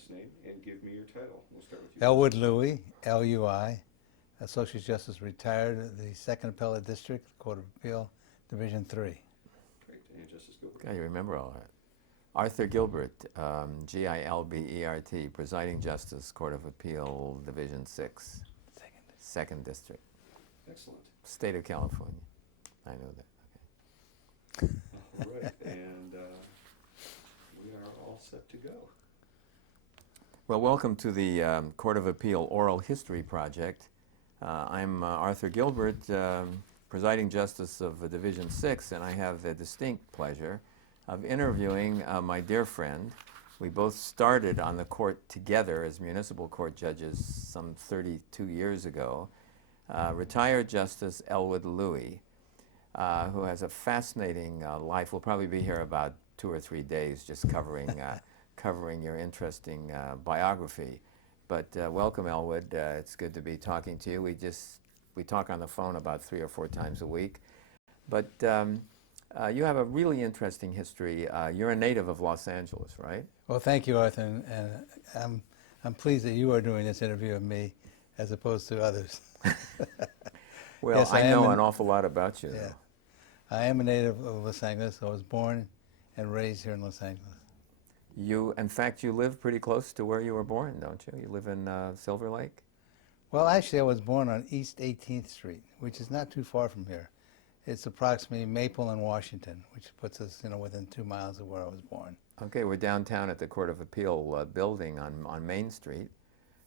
last name and give me your title. We'll start with you. Elwood Louis, L-U-I, Associate Justice, retired at the Second Appellate District, Court of Appeal, Division 3. Great. And Justice Gilbert. God, you remember all that. Arthur Gilbert, G-I-L-B-E-R-T, Presiding Justice, Court of Appeal, Division 6, Second District. Excellent. State of California. I know that. All right. And we are all set to go. Well, welcome to the Court of Appeal Oral History Project. I'm Arthur Gilbert, Presiding Justice of Division 6, and I have the distinct pleasure of interviewing my dear friend. We both started on the court together as municipal court judges some 32 years ago. Retired Justice Elwood Louis, who has a fascinating life. We'll probably be here about 2 or 3 days just covering your interesting biography. But welcome, Elwood. It's good to be talking to you. We talk on the phone about 3 or 4 times a week. But you have a really interesting history. You're a native of Los Angeles, right? Well, thank you, Arthur, and I'm pleased that you are doing this interview of me as opposed to others. Well, yes, I know an awful lot about you. Yeah. I am a native of Los Angeles. I was born and raised here in Los Angeles. In fact, you live pretty close to where you were born, don't you? You live in Silver Lake? Well, actually, I was born on East 18th Street, which is not too far from here. It's approximately Maple and Washington, which puts us, within 2 miles of where I was born. Okay, we're downtown at the Court of Appeal building on Main Street.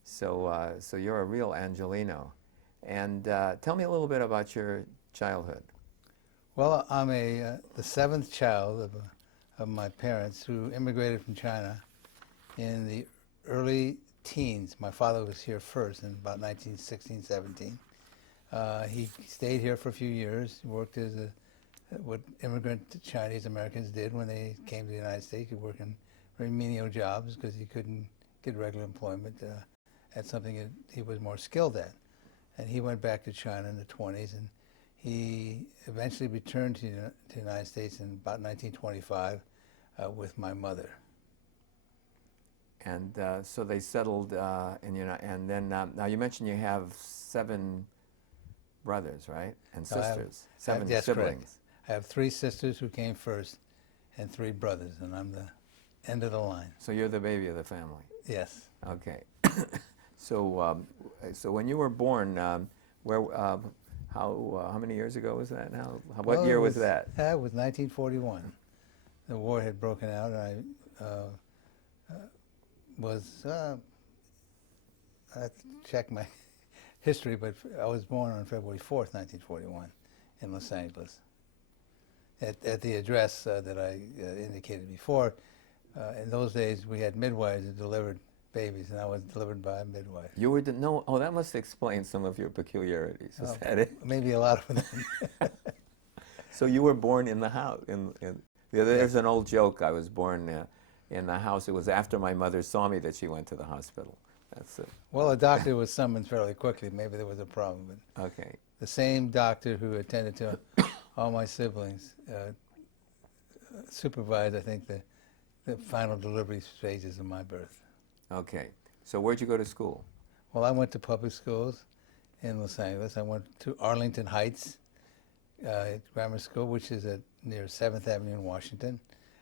So you're a real Angelino. And tell me a little bit about your childhood. Well, I'm the 7th child of my parents who immigrated from China in the early teens. My father was here first in about 1916, 17. He stayed here for a few years. He worked as what immigrant Chinese Americans did when they came to the United States. He worked in very menial jobs because he couldn't get regular employment at something that he was more skilled at. And he went back to China in the 20s, and he eventually returned to the United States in about 1925 with my mother. And so they settled and then now you mentioned you have 7 brothers, right? And sisters. 7 yes, siblings. Correct. I have 3 sisters who came first and 3 brothers, and I'm the end of the line. So you're the baby of the family? Yes. Okay. So when you were born, how many years ago was that now? What year was that? That was 1941. The war had broken out, and I have to check my history, but I was born on February 4th, 1941 in Los Angeles. At the address that I indicated before, in those days we had midwives that delivered babies, and I was delivered by a midwife. You were oh, that must explain some of your peculiarities. Is that it? Maybe a lot of them. So you were born in the house. There's an old joke. I was born in the house. It was after my mother saw me that she went to the hospital. That's it. Well, a doctor was summoned fairly quickly. Maybe there was a problem. But okay. The same doctor who attended to all my siblings supervised, I think, the final delivery stages of my birth. Okay. So where'd you go to school? Well, I went to public schools in Los Angeles. I went to Arlington Heights Grammar School, which is near 7th Avenue in Washington.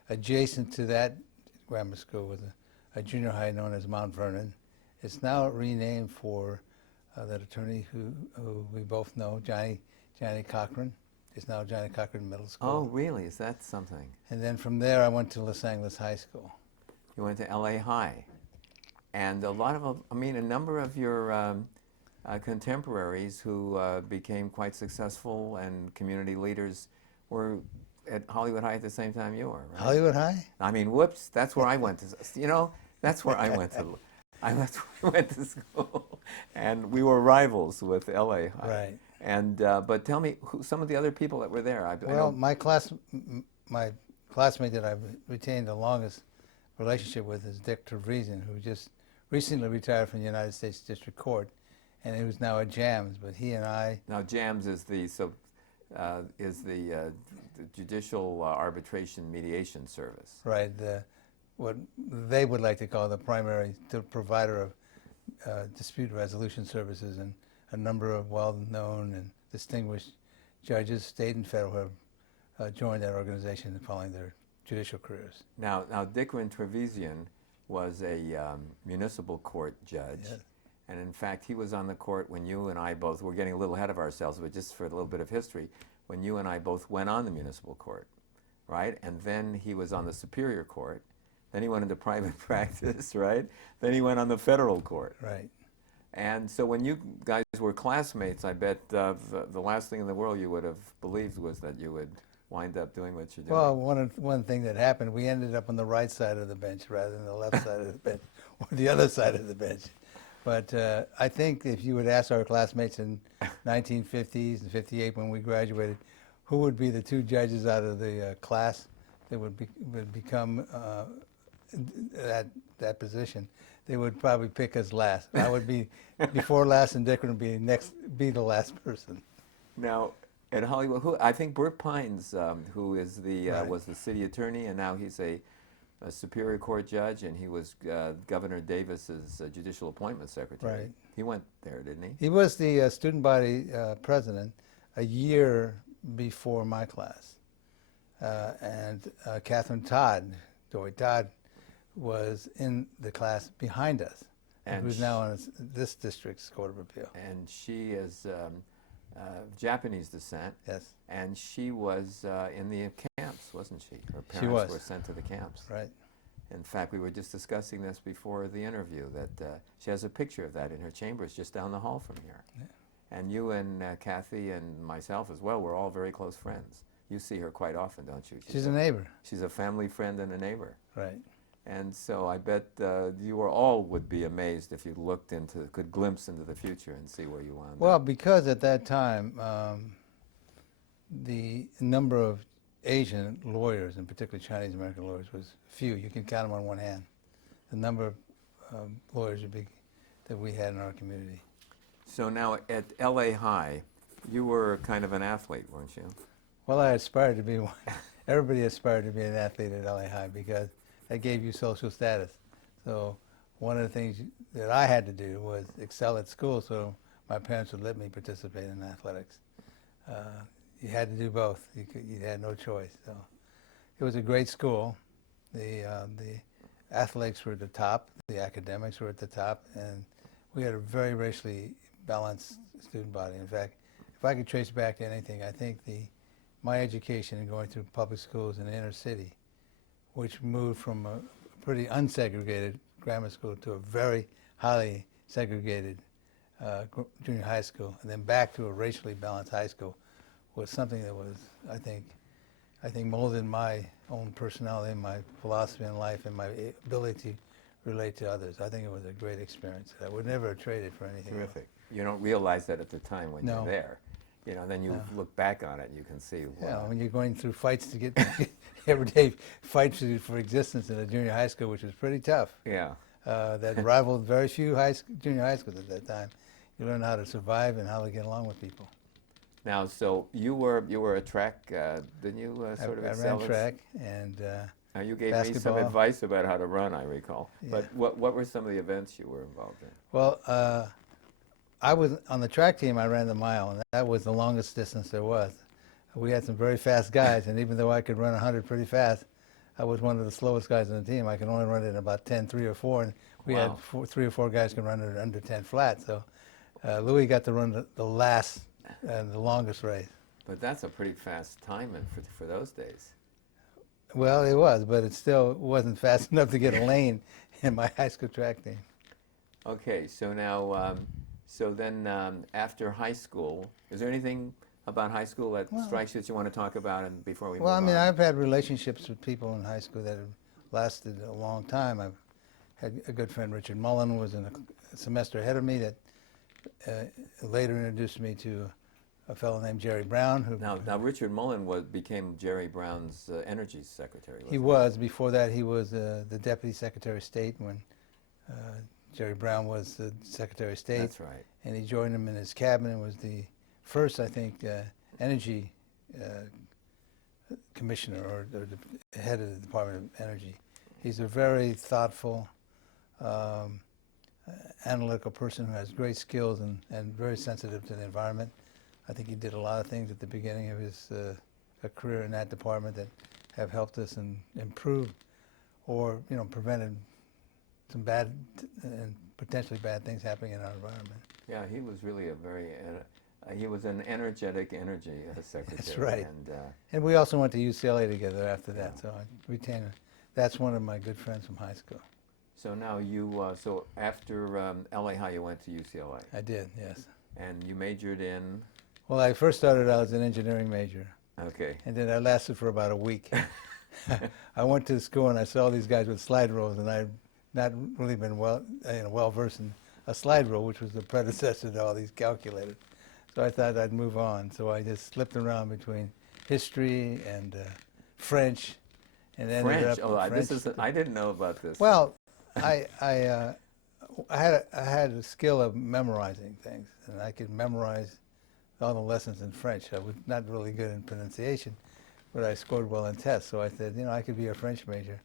Adjacent to that grammar school was a junior high known as Mount Vernon. It's now renamed for that attorney who we both know, Johnny Cochran. It's now Johnny Cochran Middle School. Oh, really? Is that something? And then from there, I went to Los Angeles High School. You went to LA High. And a number of your contemporaries who became quite successful and community leaders were at Hollywood High at the same time you were, right? Hollywood High? I mean, whoops, that's where I went to, that's where I went to. That's where we went to school. And we were rivals with LA High. Right. And, but tell me, some of the other people that were there. Well, my classmate that I've retained the longest relationship with is Dick Trevisan, who just recently retired from the United States District Court, and he was now at JAMS. But he and I. Now JAMS is the Judicial Arbitration Mediation Service. Right. what they would like to call the primary provider of dispute resolution services, and a number of well-known and distinguished judges, state and federal, have joined that organization following their judicial careers. Now Dickren Trevisan was a municipal court judge. Yes. And in fact, he was on the court when you and I both, we're getting a little ahead of ourselves, but just for a little bit of history, when you and I both went on the municipal court, right? And then he was on the Superior Court. Then he went into private practice, right? Then he went on the federal court. Right. And so when you guys were classmates, I bet the last thing in the world you would have believed was that you would wind up doing what you're doing. Well, one thing that happened, we ended up on the right side of the bench rather than the left side of the bench, or the other side of the bench. But I think if you would ask our classmates in 1950s and 58 when we graduated, who would be the two judges out of the class that would become that position, they would probably pick us last. I would be before last, and Dickren would be the last person. Now, at Hollywood, I think Burt Pines, who is Right. was the city attorney, and now he's a Superior Court judge, and he was Governor Davis's judicial appointment secretary. Right. He went there, didn't he? He was the student body president a year before my class. And Catherine Todd, Joy Todd, was in the class behind us, And who's now on this district's Court of Appeal. And she is Japanese descent. Yes, And she was in the camps, wasn't she? Her She parents was. were sent to the camps. right. In fact, we were just discussing this before the interview, that she has a picture of that in her chambers just down the hall from here. Yeah. And you and Kathy and myself as well, we're all very close friends. You see her quite often, don't you? She's a neighbor, She's a family friend and a neighbor. right. And so I bet you all would be amazed if you looked could glimpse into the future and see where you wound Well, up. because at that time, the number of Asian lawyers, and particularly Chinese American lawyers, was few. You can count them on one hand. The number of lawyers that we had in our community. So now at LA High, you were kind of an athlete, weren't you? Well, I aspired to be one. Everybody aspired to be an athlete at LA High because that gave you social status. So one of the things that I had to do was excel at school so my parents would let me participate in athletics. You had to do both. You had no choice. So it was a great school. The athletics were at the top. The academics were at the top. And we had a very racially balanced student body. In fact, if I could trace back to anything, I think my education in going through public schools in the inner city, which moved from a pretty unsegregated grammar school to a very highly segregated junior high school, and then back to a racially balanced high school, was something that was, I think molded my own personality, my philosophy in life, and my ability to relate to others. I think it was a great experience. I would never have traded for anything else. Terrific. You don't realize that at the time when No. you're there. You know, then you No. look back on it and you can see. Yeah, when you're going through fights to get everyday fights for existence in a junior high school, which was pretty tough. Yeah. That rivaled very few junior high schools at that time. You learn how to survive and how to get along with people. Now, so you were a track, didn't you sort of I excel? ran track and Now you gave me some basketball. advice about how to run, I recall. Yeah. But what were some of the events you were involved in? well, I was on the track team. I ran the mile, and that was the longest distance there was. We had some very fast guys, and even though I could run 100 pretty fast, I was one of the slowest guys on the team. I could only run it in about 10.3 or 4, and we Wow. had 3 or 4 guys could run it under 10 flat. So Louis got to run the last and the longest race. But that's a pretty fast time for those days. Well, it was, but it still wasn't fast enough to get a lane in my high school track team. Okay, so now, so then after high school, is there anything about high school that strikes you that you want to talk about and before we Well, I move mean, on? I've had relationships with people in high school that have lasted a long time. I've had a good friend, Richard Mullen, was in a semester ahead of me that later introduced me to a fellow named Jerry Brown. Who Now Richard Mullen became Jerry Brown's energy secretary. he was. Before that, he was the Deputy Secretary of State when Jerry Brown was the Secretary of State. That's right. And he joined him in his cabinet and was the first, I think, energy commissioner or the head of the Department of Energy. He's a very thoughtful, analytical person who has great skills and very sensitive to the environment. I think he did a lot of things at the beginning of his career in that department that have helped us and improved or, you know, prevented some bad and potentially bad things happening in our environment. Yeah, he was really a very, he was an energetic energy secretary. That's right. And, And we also went to UCLA together after that, Yeah. so I retained him. That's one of my good friends from high school. so now you, so after LA High, you went to UCLA. I did, yes. And you majored in, Well, I first started out as an engineering major, okay. and then I lasted for about a week. I went to school and I saw these guys with slide rules, and I'd not really been well versed in a slide rule, which was the predecessor to all these calculators. So I thought I'd move on. So I just slipped around between history and French, and ended French, up oh, in French. this is, I didn't know about this. Well, I had a skill of memorizing things, and I could memorize all the lessons in French. I was not really good in pronunciation, but I scored well in tests. So I said, you know, I could be a French major.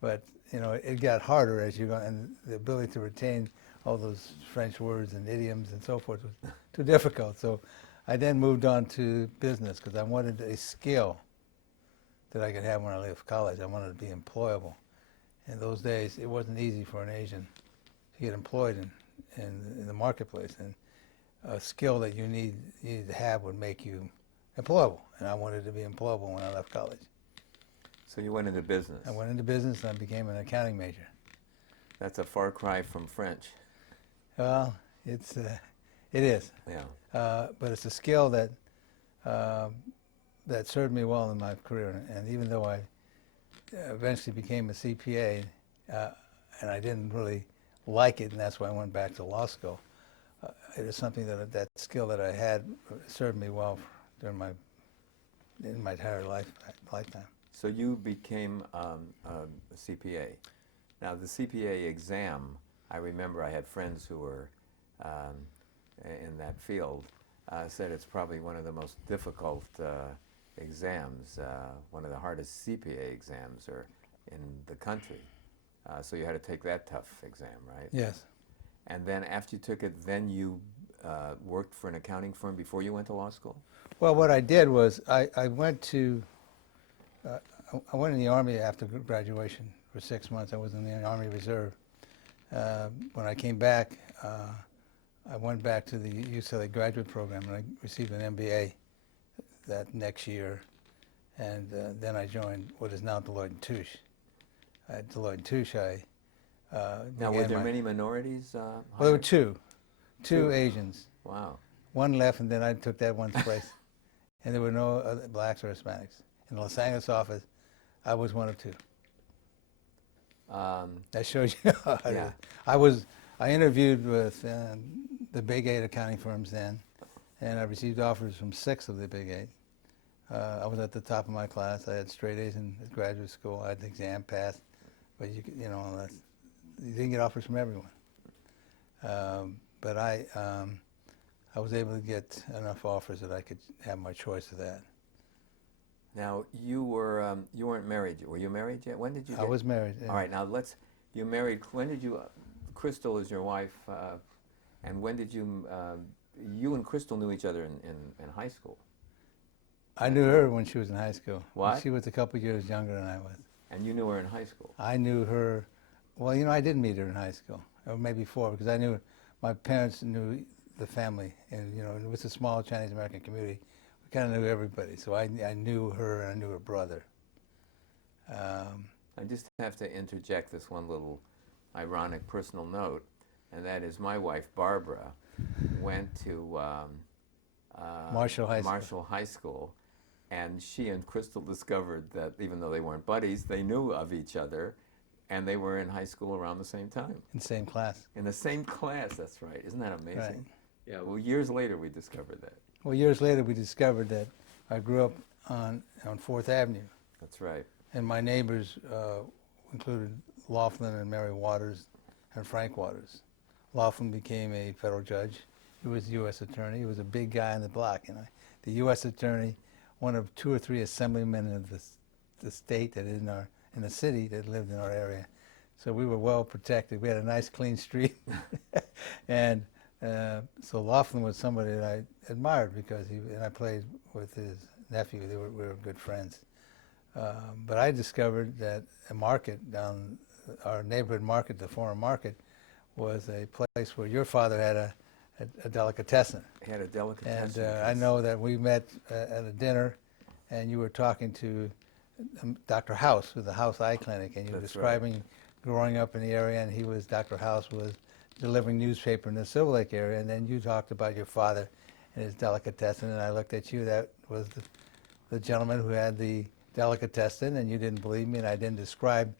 But, you know, it got harder as you go, and the ability to retain all those French words and idioms and so forth was too difficult. So I then moved on to business because I wanted a skill that I could have when I left college. I wanted to be employable. In those days, it wasn't easy for an Asian to get employed in the marketplace, and a skill that you needed to have would make you employable, and I wanted to be employable when I left college. So you went into business. I went into business and I became an accounting major. That's a far cry from French. Well, it is, Yeah. but it's a skill that that served me well in my career, and even though I eventually became a CPA, and I didn't really like it, and that's why I went back to law school. It is something that skill that I had served me well during in my entire lifetime. So you became a CPA. Now the CPA exam, I remember I had friends who were in that field, said it's probably one of the most difficult exams, one of the hardest CPA exams in the country. So you had to take that tough exam, right? Yes. And then after you took it, then you worked for an accounting firm before you went to law school? Well, what I did was I went to I went in the Army after graduation for 6 months. I was in the Army Reserve. When I came back, I went back to the UCLA graduate program, and I received an MBA that next year. And then I joined what is now Deloitte & Touche. At Deloitte & Touche, Now, were there many minorities? Well, there were two Two. Asians. Wow. One left, and then I took that one's place. And there were no other blacks or Hispanics. In the Los Angeles office, I was one of two. That shows you how it Yeah. is. I interviewed with the Big 8 accounting firms then, and I received offers from 6 of the Big 8. I was at the top of my class. I had straight A's in graduate school. I had the exam passed, but you didn't get offers from everyone. But I was able to get enough offers that I could have my choice of that. Now, you weren't married. Were you married yet? When did you I was married. All right, now you married, when did you, Crystal is your wife, and when did you and Crystal knew each other in high school? I knew her when she was in high school. What? She was a couple years younger than I was. And you knew her in high school? I knew her, well, I did meet her in high school, or maybe 4, because I knew, my parents knew the family, and it was a small Chinese-American community. We kind of knew everybody, so I knew her and I knew her brother. I just have to interject this one little ironic personal note, and that is my wife, Barbara, went to Marshall High School, and she and Crystal discovered that even though they weren't buddies, they knew of each other, and they were in high school around the same time. In the same class. In the same class, that's right. Isn't that amazing? Right. Yeah, well, years later we discovered that. Well, years later we discovered that I grew up on 4th Avenue, That's right. and my neighbors included Laughlin and Mary Waters and Frank Waters. Laughlin became a federal judge. He was the U.S. attorney. He was a big guy on the block. The U.S. attorney, one of 2 or 3 assemblymen of the state that is in the city that lived in our area. So we were well protected. We had a nice clean street. And so Laughlin was somebody that I admired because and I played with his nephew. We were good friends. But I discovered that a market down our neighborhood market, the Foreign Market, was a place where your father had a delicatessen. He had a delicatessen. And I know that we met at a dinner, and you were talking to Dr. House with the House Eye Clinic, and you were That's describing right. growing up in the area, and Dr. House was delivering newspaper in the Silver Lake area, and then you talked about your father and his delicatessen, and I looked at you. That was the gentleman who had the delicatessen, and you didn't believe me, and I didn't describe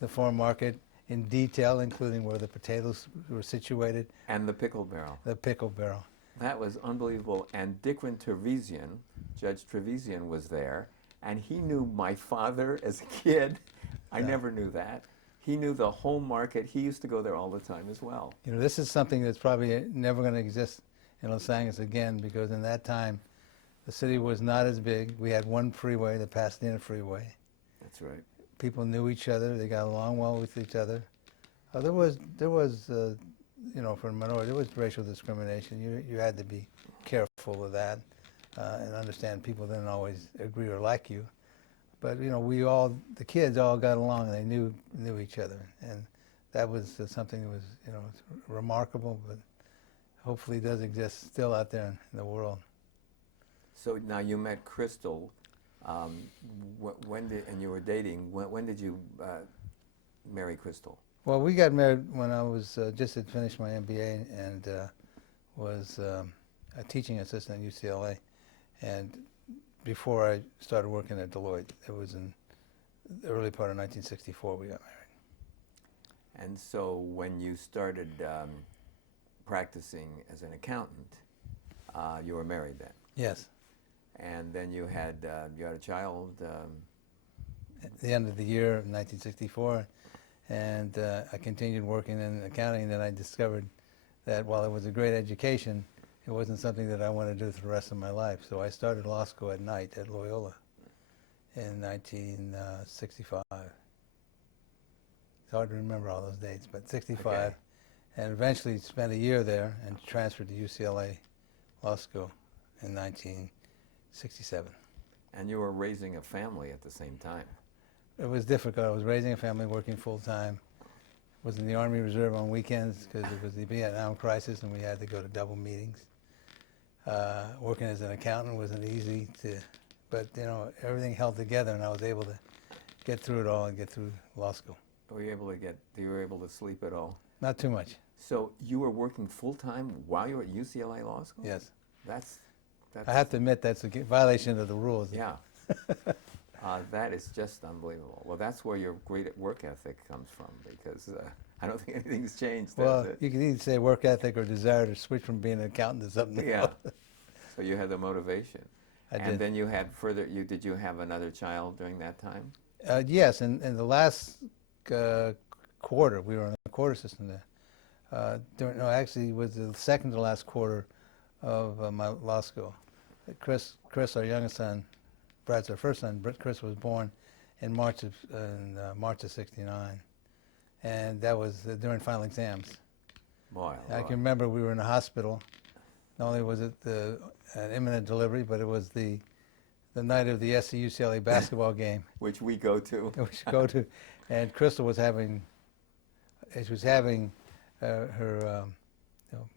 the Foreign Market in detail, including where the potatoes were situated. And the pickle barrel. The pickle barrel. That was unbelievable. And Dickren Trevisian, Judge Trevisian, was there, and he knew my father as a kid. I Yeah. never knew that. He knew the whole market. He used to go there all the time as well. You know, this is something that's probably never going to exist in Los Angeles again, because in that time, the city was not as big. We had one freeway, the Pasadena Freeway. That's right. People knew each other. They got along well with each other. There was, you know, for a minority, there was racial discrimination. You had to be careful of that and understand people didn't always agree or like you. But you know, the kids all got along, and they knew each other, and that was something that was, you know, remarkable. But hopefully, does exist still out there in the world. So now you met Crystal. And you were dating. When did you marry Crystal? Well, we got married when I was just had finished my MBA and was a teaching assistant at UCLA, and before I started working at Deloitte. It was in the early part of 1964 we got married. And so when you started practicing as an accountant, you were married then? Yes. And then you had a child? At the end of the year of 1964, and I continued working in accounting, and then I discovered that while it was a great education, it wasn't something that I wanted to do for the rest of my life. So I started law school at night at Loyola in 1965. It's hard to remember all those dates, but 65. Okay. And eventually spent a year there and transferred to UCLA Law School in 1967. And you were raising a family at the same time. It was difficult. I was raising a family, working full-time. Was in the Army Reserve on weekends because it was the Vietnam crisis and we had to go to double meetings. Working as an accountant wasn't easy but you know, everything held together and I was able to get through it all and get through law school. You were able to sleep at all? Not too much. So you were working full-time while you were at UCLA Law School? Yes. That's I have to admit that's a violation of the rules. Yeah. That is just unbelievable. Well, that's where your great work ethic comes from, because I don't think anything's changed. Well, has it? you can either say work ethic or desire to switch from being an accountant to something Yeah. else. So you had the motivation. I And did. then you had did you have another child during that time? Yes, in the last quarter, we were on the quarter system there. Actually, it was the second to last quarter of my law school. Chris, our youngest son, Brad's our first son, but Chris was born in March of '69, and that was during final exams. Boy, I can remember we were in the hospital. Not only was it an imminent delivery, but it was the night of the SC UCLA basketball game, which we go to. we should go to, and Crystal was having her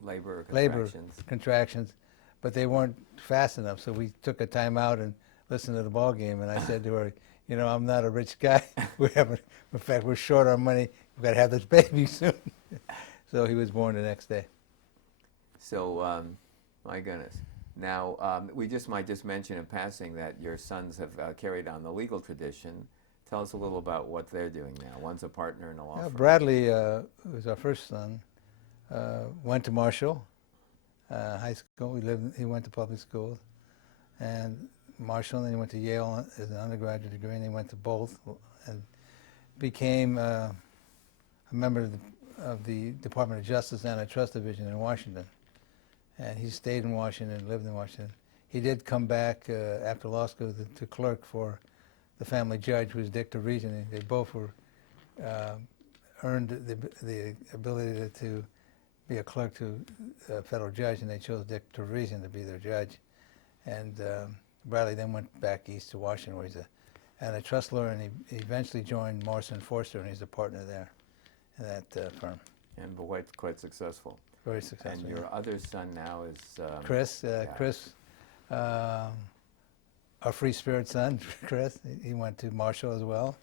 Labor labor contractions. contractions, but they weren't fast enough. So we took a time out and listened to the ball game. And I said to her, you know, I'm not a rich guy. In fact, we're short on money. We've got to have this baby soon. So he was born the next day. So, my goodness. Now, we might just mention in passing that your sons have carried on the legal tradition. Tell us a little about what they're doing now. One's a partner in a law firm. Bradley, who was our first son, went to Marshall High School. He went to public schools, and Marshall, and then he went to Yale as an undergraduate degree, and he went to both, and became a member of the Department of Justice Antitrust Division in Washington. And he stayed in Washington, lived in Washington. He did come back after law school to clerk for the family judge, who was Dick DeReason. And they both were earned the ability to be a clerk to a federal judge, and they chose Dick DeReason to be their judge. And Bradley then went back east to Washington, where he's an antitrust lawyer, and he eventually joined Morrison Forster, and he's a partner there in that firm. And quite successful. Very successful. And your other son now is Chris. Chris, our free spirit son, Chris. He went to Marshall as well.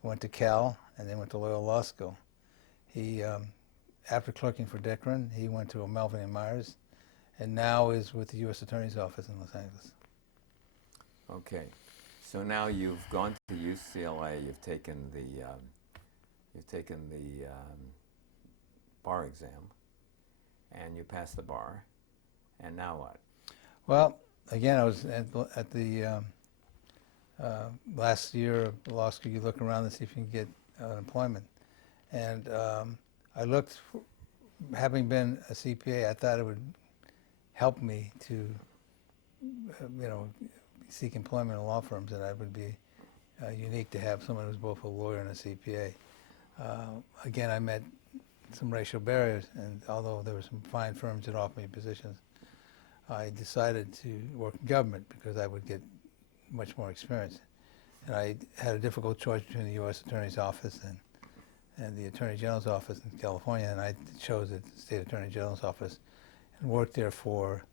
He went to Cal, and then went to Loyola Law School. He, after clerking for Dickren, he went to Melvin and Myers, and now is with the U.S. Attorney's Office in Los Angeles. Okay, so now you've gone to UCLA. You've taken the bar exam, and you passed the bar. And now what? Well, again, I was at the last year of law school. You look around and see if you can get employment, and I looked. Having been a CPA, I thought it would help me to, seek employment in law firms, and I would be unique to have someone who's both a lawyer and a CPA. Again, I met some racial barriers, and although there were some fine firms that offered me positions, I decided to work in government because I would get much more experience. And I had a difficult choice between the U.S. Attorney's Office and the Attorney General's Office in California, and I chose the State Attorney General's Office and worked there for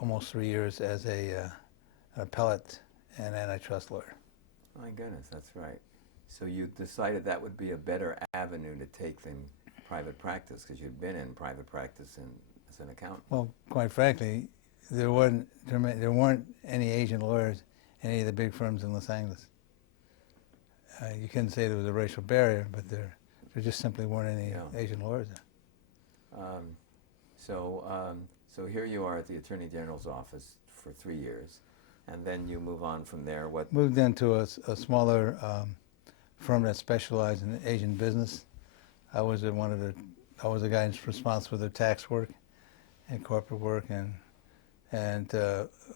almost 3 years as an appellate and antitrust lawyer. My goodness, that's right. So you decided that would be a better avenue to take than private practice, because you'd been in private practice as an accountant. Well, quite frankly, there weren't any Asian lawyers in any of the big firms in Los Angeles. You couldn't say there was a racial barrier, but there just simply weren't any Asian lawyers there. So here you are at the Attorney General's office for 3 years, and then you move on from there. What? Moved into a smaller firm that specialized in Asian business. I was the guy responsible for their tax work and corporate work, and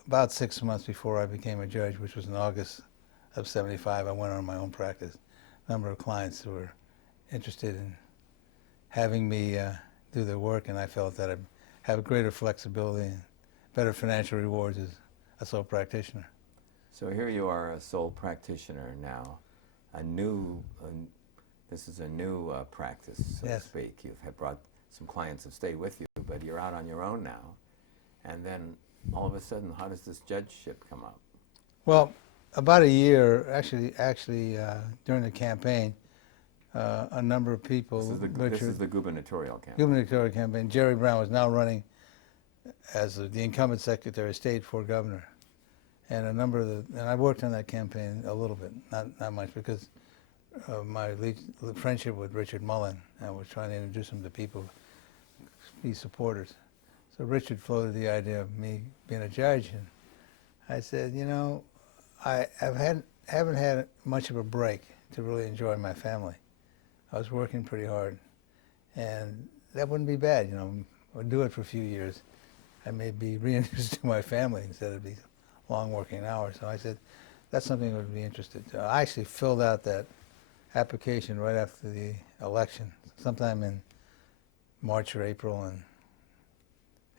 about 6 months before I became a judge, which was in August of '75, I went on my own practice. A number of clients who were interested in having me do their work, and I felt that I'd have greater flexibility and better financial rewards as a sole practitioner. So here you are, a sole practitioner now. This is a new practice, so to speak. You've brought some clients have stayed with you, but you're out on your own now. And then all of a sudden, how does this judgeship come up? Well, about a year, actually, during the campaign, a number of people. This is the gubernatorial campaign. Gubernatorial campaign. Jerry Brown was now running as the incumbent Secretary of State for governor, and and I worked on that campaign a little bit, not much, because my friendship with Richard Mullen. I was trying to introduce him to people, be supporters. So Richard floated the idea of me being a judge, and I said, I haven't had much of a break to really enjoy my family. I was working pretty hard, and that wouldn't be bad, I'd do it for a few years. I may be reintroduced to my family instead of these long working hours. So I said, that's something I would be interested in. I actually filled out that application right after the election, sometime in March or April, and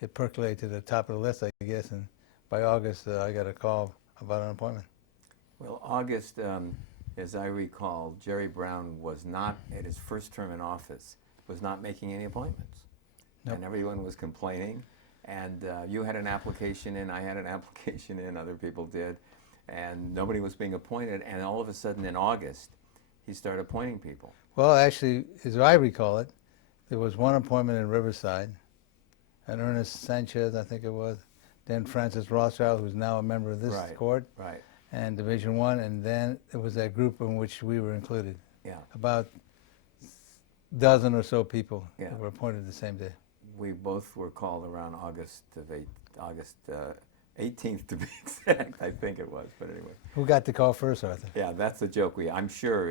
it percolated to the top of the list, I guess, and by August I got a call about an appointment. Well, August, as I recall, Jerry Brown was not, at his first term in office, was not making any appointments. Nope. And everyone was complaining. And you had an application in, I had an application in, other people did, and nobody was being appointed. And all of a sudden in August, he started appointing people. Well, actually, as I recall it, there was one appointment in Riverside, and Ernest Sanchez, I think it was, then Francisrossouw, who's now a member of this court, and Division I, and then it was that group in which we were included. Yeah. About a dozen or so people that were appointed the same day. We both were called around August 18th to be exact, I think it was, but anyway. Who got the call first, Arthur? Yeah, that's the joke. I'm sure,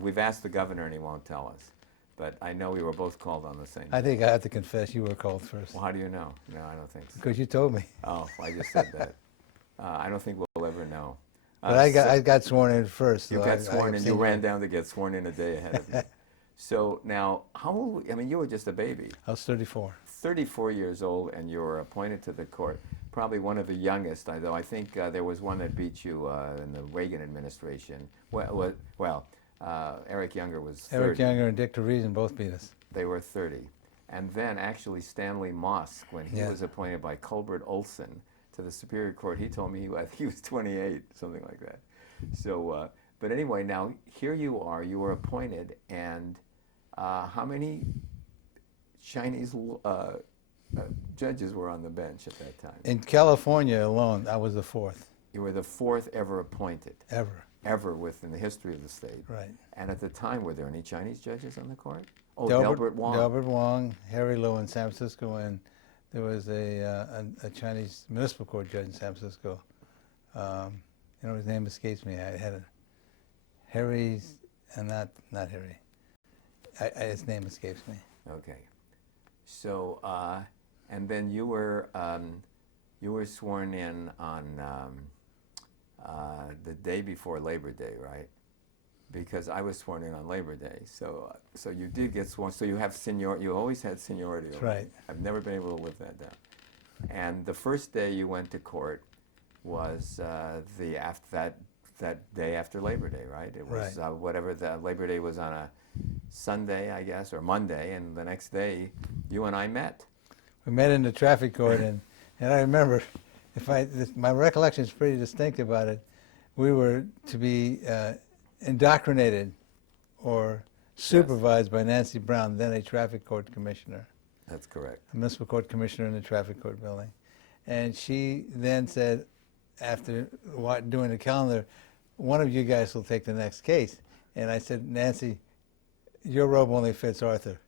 we've asked the governor and he won't tell us, but I know we were both called on the same day. I think I have to confess you were called first. Well, how do you know? No, I don't think so. Because you told me. Oh, I just said that. I don't think we'll ever know. But I got sworn in first. You so got I sworn in. You ran abstained. down to get sworn in a day ahead of me. So now, how old? I mean, you were just a baby. I was 34. 34 years old, and you were appointed to the court. Probably one of the youngest, though I think there was one that beat you in the Reagan administration. Eric Younger was 30. Eric Younger and Dick Teresen both beat us. They were 30. And then actually Stanley Mosk, when he Yeah. was appointed by Culbert Olson to the Superior Court, he told me he was 28, something like that. So, but anyway, now here you are. You were appointed, and how many Chinese judges were on the bench at that time? In California alone, I was the fourth. You were the fourth ever appointed. Ever. Within the history of the state. Right. And at the time, were there any Chinese judges on the court? Oh, Delbert Wong. Delbert Wong, Harry Low in San Francisco, and there was a Chinese municipal court judge in San Francisco. His name escapes me. I had a Harry's, and not Harry. His name escapes me. Okay. So, and then you were sworn in on the day before Labor Day, right? Because I was sworn in on Labor Day. So you did get sworn. So you have you always had seniority. That's right. I've never been able to live that down. And the first day you went to court was that day after Labor Day, right? It was Right. Whatever the Labor Day was on a Sunday, I guess, or Monday, and the next day you and I met. We met in the traffic court, and I remember, my recollection is pretty distinct about it. We were to be indoctrinated or supervised by Nancy Brown, then a traffic court commissioner. That's correct. A municipal court commissioner in the traffic court building. And she then said, after doing the calendar, one of you guys will take the next case. And I said, Nancy, your robe only fits Arthur.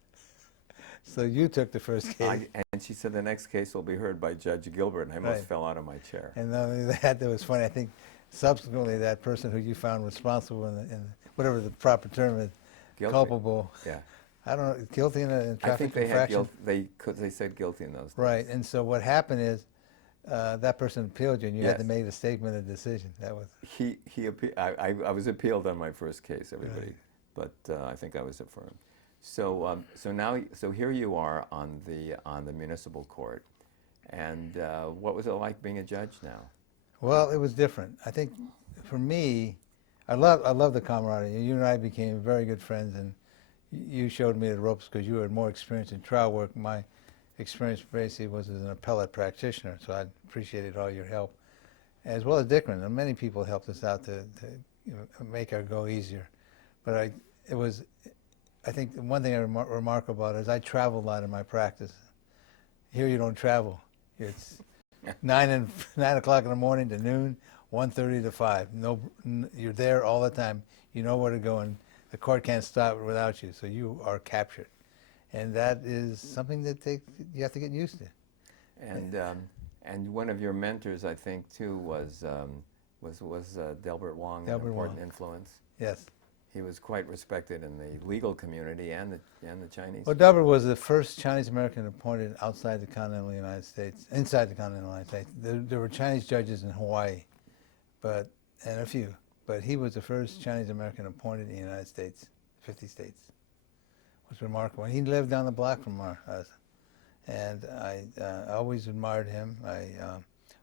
So you took the first case. And she said the next case will be heard by Judge Gilbert, and I almost fell out of my chair. And not only that was funny. I think subsequently that person who you found responsible in whatever the proper term is, Guilty. culpable. Yeah. I don't know, guilty in a traffic I think they had infraction. they said guilty in those days. Right. And so what happened is that person appealed you, and you had to Yes. make a statement of decision. That was I was appealed on my first case, everybody, but I think I was affirmed. So so here you are on the municipal court, and what was it like being a judge now? Well, it was different. I think for me, I love the camaraderie. You and I became very good friends, and you showed me the ropes because you had more experience in trial work. My experience basically was as an appellate practitioner, so I appreciated all your help, as well as Dickman. And many people helped us out to make our go easier. But I think the one thing I remark about is I travel a lot in my practice. Here you don't travel. It's 9 o'clock in the morning to noon, 1:30 to 5. You're there all the time. You know where to go, and the court can't stop without you. So you are captured, and that is something that you have to get used to. And one of your mentors, I think, too, was Delbert Wong, an important influence. Yes. He was quite respected in the legal community and the Chinese. Well, Delbert was the first Chinese American appointed outside the continental United States, inside the continental United States. There were Chinese judges in Hawaii, and a few, but he was the first Chinese American appointed in the United States, 50 states. It was remarkable. And he lived down the block from us, and I always admired him.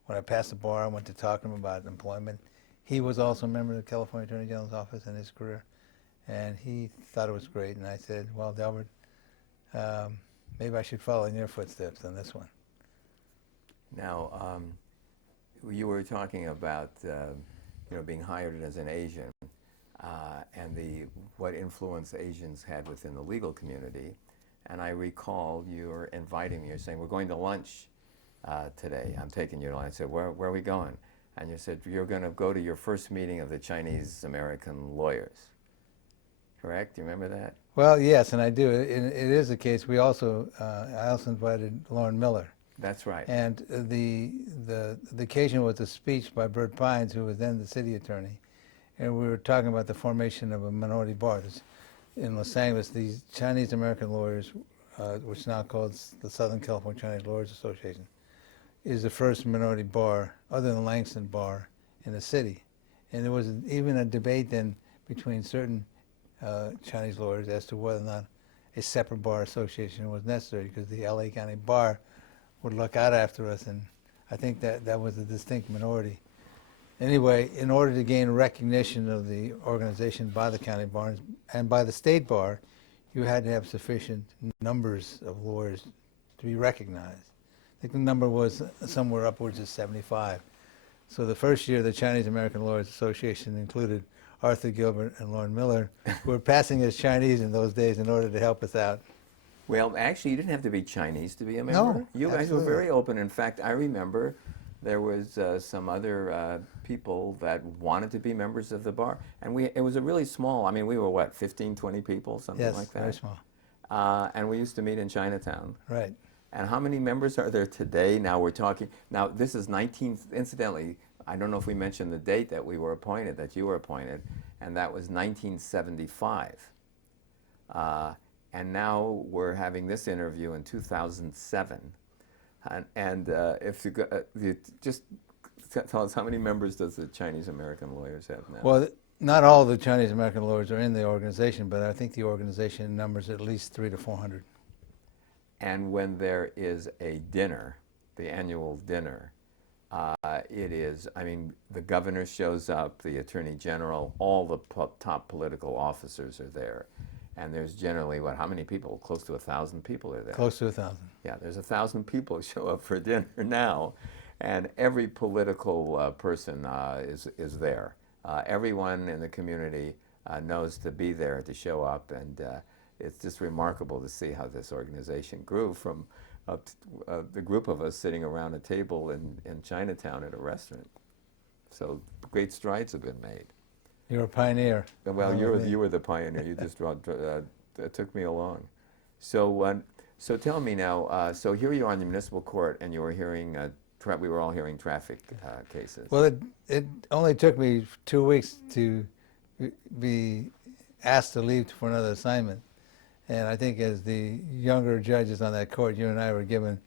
When I passed the bar, I went to talk to him about employment. He was also a member of the California Attorney General's office in his career. And he thought it was great, and I said, well, Delbert, maybe I should follow in your footsteps on this one. Now, you were talking about being hired as an Asian and what influence Asians had within the legal community. And I recall you were inviting me. You're saying, we're going to lunch today. I'm taking you to lunch. I said, where are we going? And you said, you're going to go to your first meeting of the Chinese-American lawyers. Correct? Do you remember that? Well, yes, and I do. It is the case. I also invited Loren Miller. That's right. And the occasion was a speech by Bert Pines, who was then the city attorney, and we were talking about the formation of a minority bar. In Los Angeles, these Chinese American lawyers, which is now called the Southern California Chinese Lawyers Association, is the first minority bar, other than Langston Bar, in the city. And there was even a debate then between certain Chinese lawyers as to whether or not a separate bar association was necessary, because the LA County Bar would look out after us, and I think that was a distinct minority. Anyway, in order to gain recognition of the organization by the county bar and by the state bar, you had to have sufficient numbers of lawyers to be recognized. I think the number was somewhere upwards of 75. So the first year, the Chinese American Lawyers Association included Arthur Gilbert and Loren Miller, who were passing as Chinese in those days in order to help us out. Well, actually, you didn't have to be Chinese to be a member. No, you guys absolutely. were very open. In fact, I remember there was some other people that wanted to be members of the bar. And it was a really small, I mean, we were what, 15, 20 people, something Yes, like that? very small. And we used to meet in Chinatown. Right. And how many members are there today? Now we're talking, now this is incidentally, I don't know if we mentioned the date that we were appointed, that you were appointed, and that was 1975. And now we're having this interview in 2007. And if you just tell us, how many members does the Chinese American Lawyers have now? Well, not all the Chinese American lawyers are in the organization, but I think the organization numbers at least 300 to 400. And when there is a dinner, the annual dinner, it is, I mean, the governor shows up, the attorney general, all the top political officers are there. And there's generally, what, how many people? Close to 1,000 people are there. Close to 1,000. Yeah, there's 1,000 people show up for dinner now, and every political person is there. Everyone in the community knows to be there, to show up, and it's just remarkable to see how this organization grew from the group of us sitting around a table in Chinatown at a restaurant. So great strides have been made. You're a pioneer. Well, you were the pioneer. You just took me along. So so tell me now. So here you are in the municipal court, and you were hearing. We were all hearing traffic cases. Well, it only took me 2 weeks to be asked to leave for another assignment, and I think as the younger judges on that court, you and I were given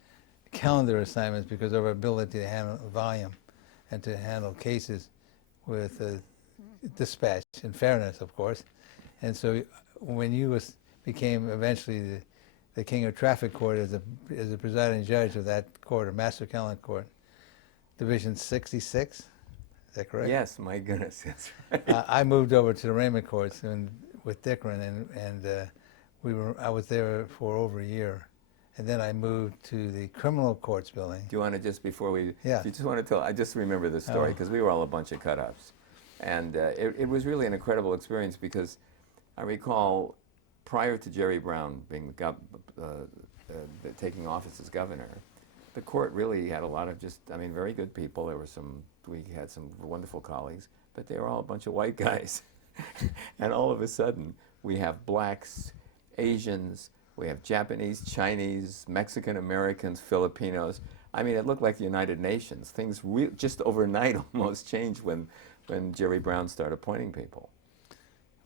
calendar assignments because of our ability to handle volume and to handle cases with dispatch and fairness, of course. And so when you became eventually the king of traffic court as a presiding judge of that court, or master calendar court, Division 66, is that correct? Yes, my goodness, that's right. I moved over to the Raymond courts with Dickren, and I was there for over a year. And then I moved to the criminal courts building. Do you want to just, before we, Yeah. do you just want to tell, I just remember the story because we were all a bunch of cut-ups. And it was really an incredible experience because I recall prior to Jerry Brown being taking office as governor, the court really had a lot of very good people. We had some wonderful colleagues, but they were all a bunch of white guys. And all of a sudden, we have blacks, Asians, we have Japanese, Chinese, Mexican Americans, Filipinos. I mean, it looked like the United Nations. Things just overnight almost changed when Jerry Brown started appointing people.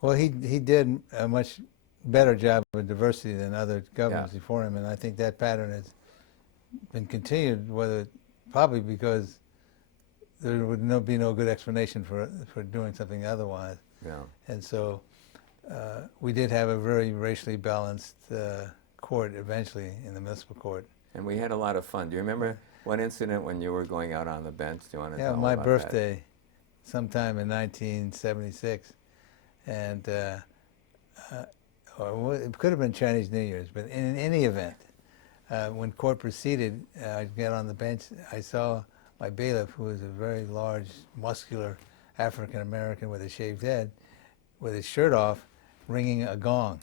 Well, he did a much better job of diversity than other governors before him, and I think that pattern has been continued, probably because there would be no good explanation for doing something otherwise. Yeah. And so we did have a very racially balanced court eventually in the municipal court. And we had a lot of fun. Do you remember one incident when you were going out on the bench? Do you want to tell my about birthday, sometime in 1976, and or it could have been Chinese New Year's, but in any event, when court proceeded, I got on the bench. I saw my bailiff, who was a very large, muscular African American with a shaved head, with his shirt off, ringing a gong,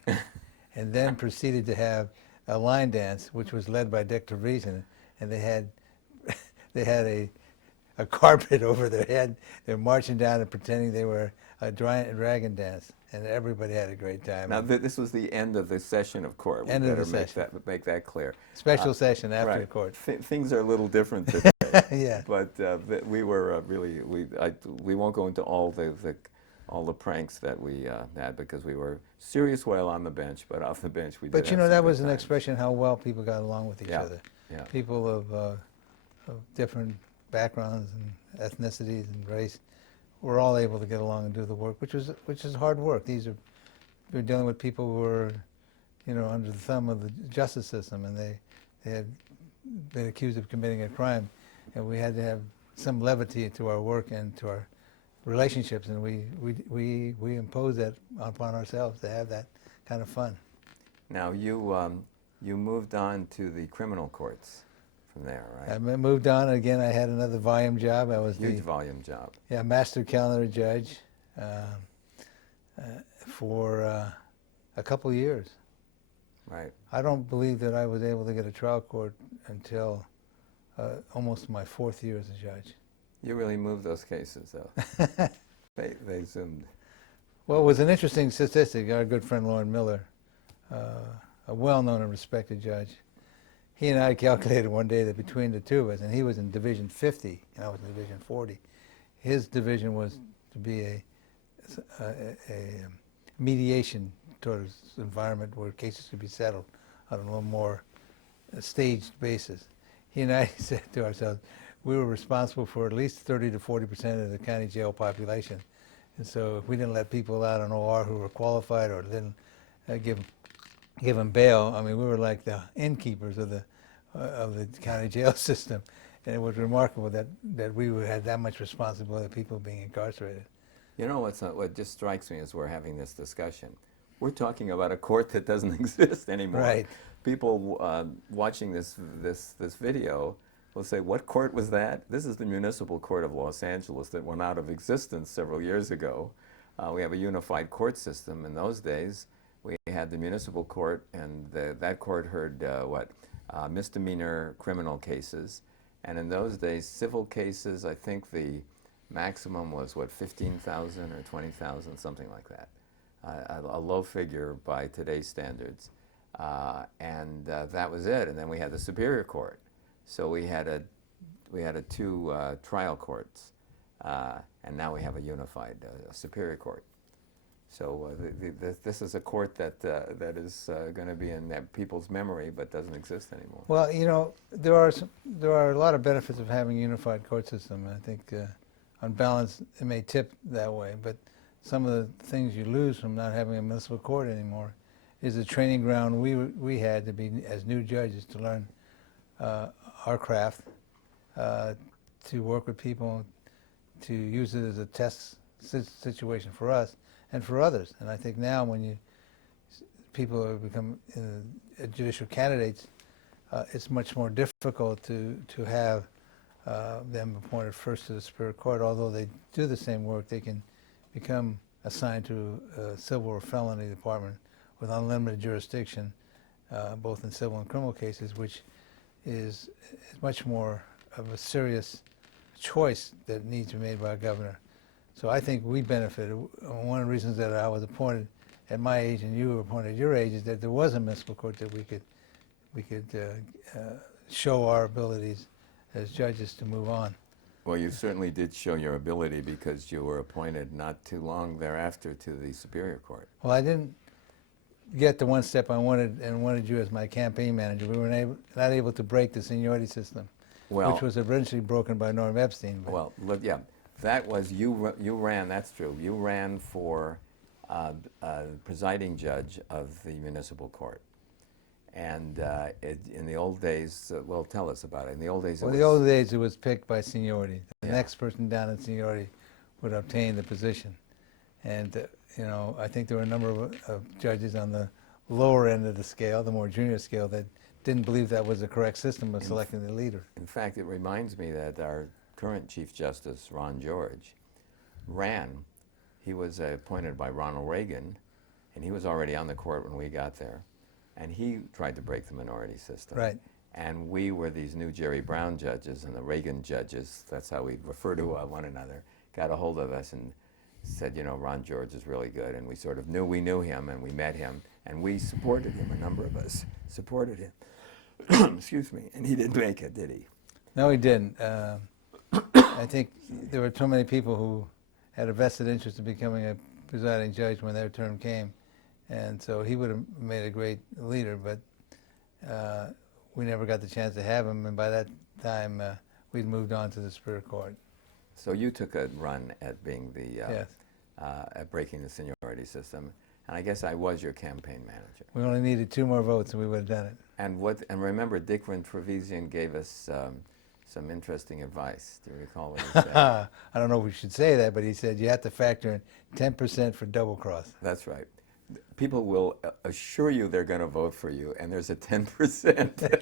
and then proceeded to have a line dance, which was led by Dick Trevisan, and they had a carpet over their head. They were marching down and pretending they were a dragon dance, and everybody had a great time. Now, this was the end of the session of court. End of the session. Make that clear. Special session after the court. Things are a little different today. Yeah. But we were really, we won't go into all the pranks that we had because we were serious while on the bench, but off the bench we did. But that was an expression how well people got along with each other. Yeah. People of different backgrounds and ethnicities and race we're all able to get along and do the work, which is hard work. We're dealing with people who were, under the thumb of the justice system, and they had been accused of committing a crime, and we had to have some levity to our work and to our relationships, and we impose that upon ourselves to have that kind of fun. Now you moved on to the criminal courts from there, right? I moved on again. I had another volume job. I was Huge volume job. master calendar judge for a couple of years. Right. I don't believe that I was able to get a trial court until almost my 4th year as a judge. You really moved those cases, though. they zoomed. Well, it was an interesting statistic. Our good friend Loren Miller, a well-known and respected judge, he and I calculated one day that between the two of us, and he was in Division 50, and I was in Division 40, his division was to be a mediation towards environment where cases could be settled on a little more staged basis. He and I said to ourselves, we were responsible for at least 30 to 40% of the county jail population. And so if we didn't let people out on OR who were qualified or didn't give them bail, I mean, we were like the innkeepers of the county jail system. And it was remarkable that we had that much responsibility of people being incarcerated. You know what just strikes me as we're having this discussion? We're talking about a court that doesn't exist anymore. Right. People watching this video will say, what court was that? This is the Municipal Court of Los Angeles that went out of existence several years ago. We have a unified court system. In those days, we had the municipal court, and that court heard misdemeanor criminal cases. And in those days, civil cases, I think the maximum was, 15,000 or 20,000, something like that. A low figure by today's standards. And that was it. And then we had the Superior Court. So we had two trial courts, and now we have a unified Superior Court. So this is a court that is going to be in people's memory, but doesn't exist anymore. Well, there are a lot of benefits of having a unified court system. I think, on balance, it may tip that way, but some of the things you lose from not having a municipal court anymore is the training ground we had to be, as new judges, to learn our craft, to work with people, to use it as a test situation for us and for others. And I think now when people have become judicial candidates, it's much more difficult to have them appointed first to the Superior Court. Although they do the same work, they can become assigned to a civil or felony department with unlimited jurisdiction, both in civil and criminal cases, which is much more of a serious choice that needs to be made by a governor. So I think we benefited. One of the reasons that I was appointed at my age and you were appointed at your age is that there was a municipal court that we could show our abilities as judges to move on. Well, you certainly did show your ability because you were appointed not too long thereafter to the Superior Court. Well, I didn't get the one step I wanted and wanted you as my campaign manager. We were not able to break the seniority system, which was eventually broken by Norm Epstein. Well, look, yeah, that was, you ran, that's true, you ran for presiding judge of the municipal court. And in the old days, well, tell us about it. In the old days, it was picked by seniority. The next person down in seniority would obtain the position. And I think there were a number of judges on the lower end of the scale, the more junior scale, that didn't believe that was the correct system of selecting the leader. In fact, it reminds me that our current Chief Justice, Ron George, ran. He was appointed by Ronald Reagan, and he was already on the court when we got there. And he tried to break the minority system. Right. And we were these new Jerry Brown judges, and the Reagan judges, that's how we refer to one another, got a hold of us and said, Ron George is really good. And we sort of we knew him, and we met him, and we supported him. A number of us supported him. Excuse me. And he didn't make it, did he? No, he didn't. I think there were too many people who had a vested interest in becoming a presiding judge when their term came. And so he would have made a great leader, but we never got the chance to have him. And by that time, we'd moved on to the Superior Court. So you took a run at being the Yes. at breaking the seniority system, and I guess I was your campaign manager. We only needed 2 more votes and we would have done it. And remember, Dick Van Trevisian gave us some interesting advice. Do you recall what he said? I don't know if we should say that, but he said you have to factor in 10% for double cross. That's right. People will assure you they're going to vote for you, and there's a 10%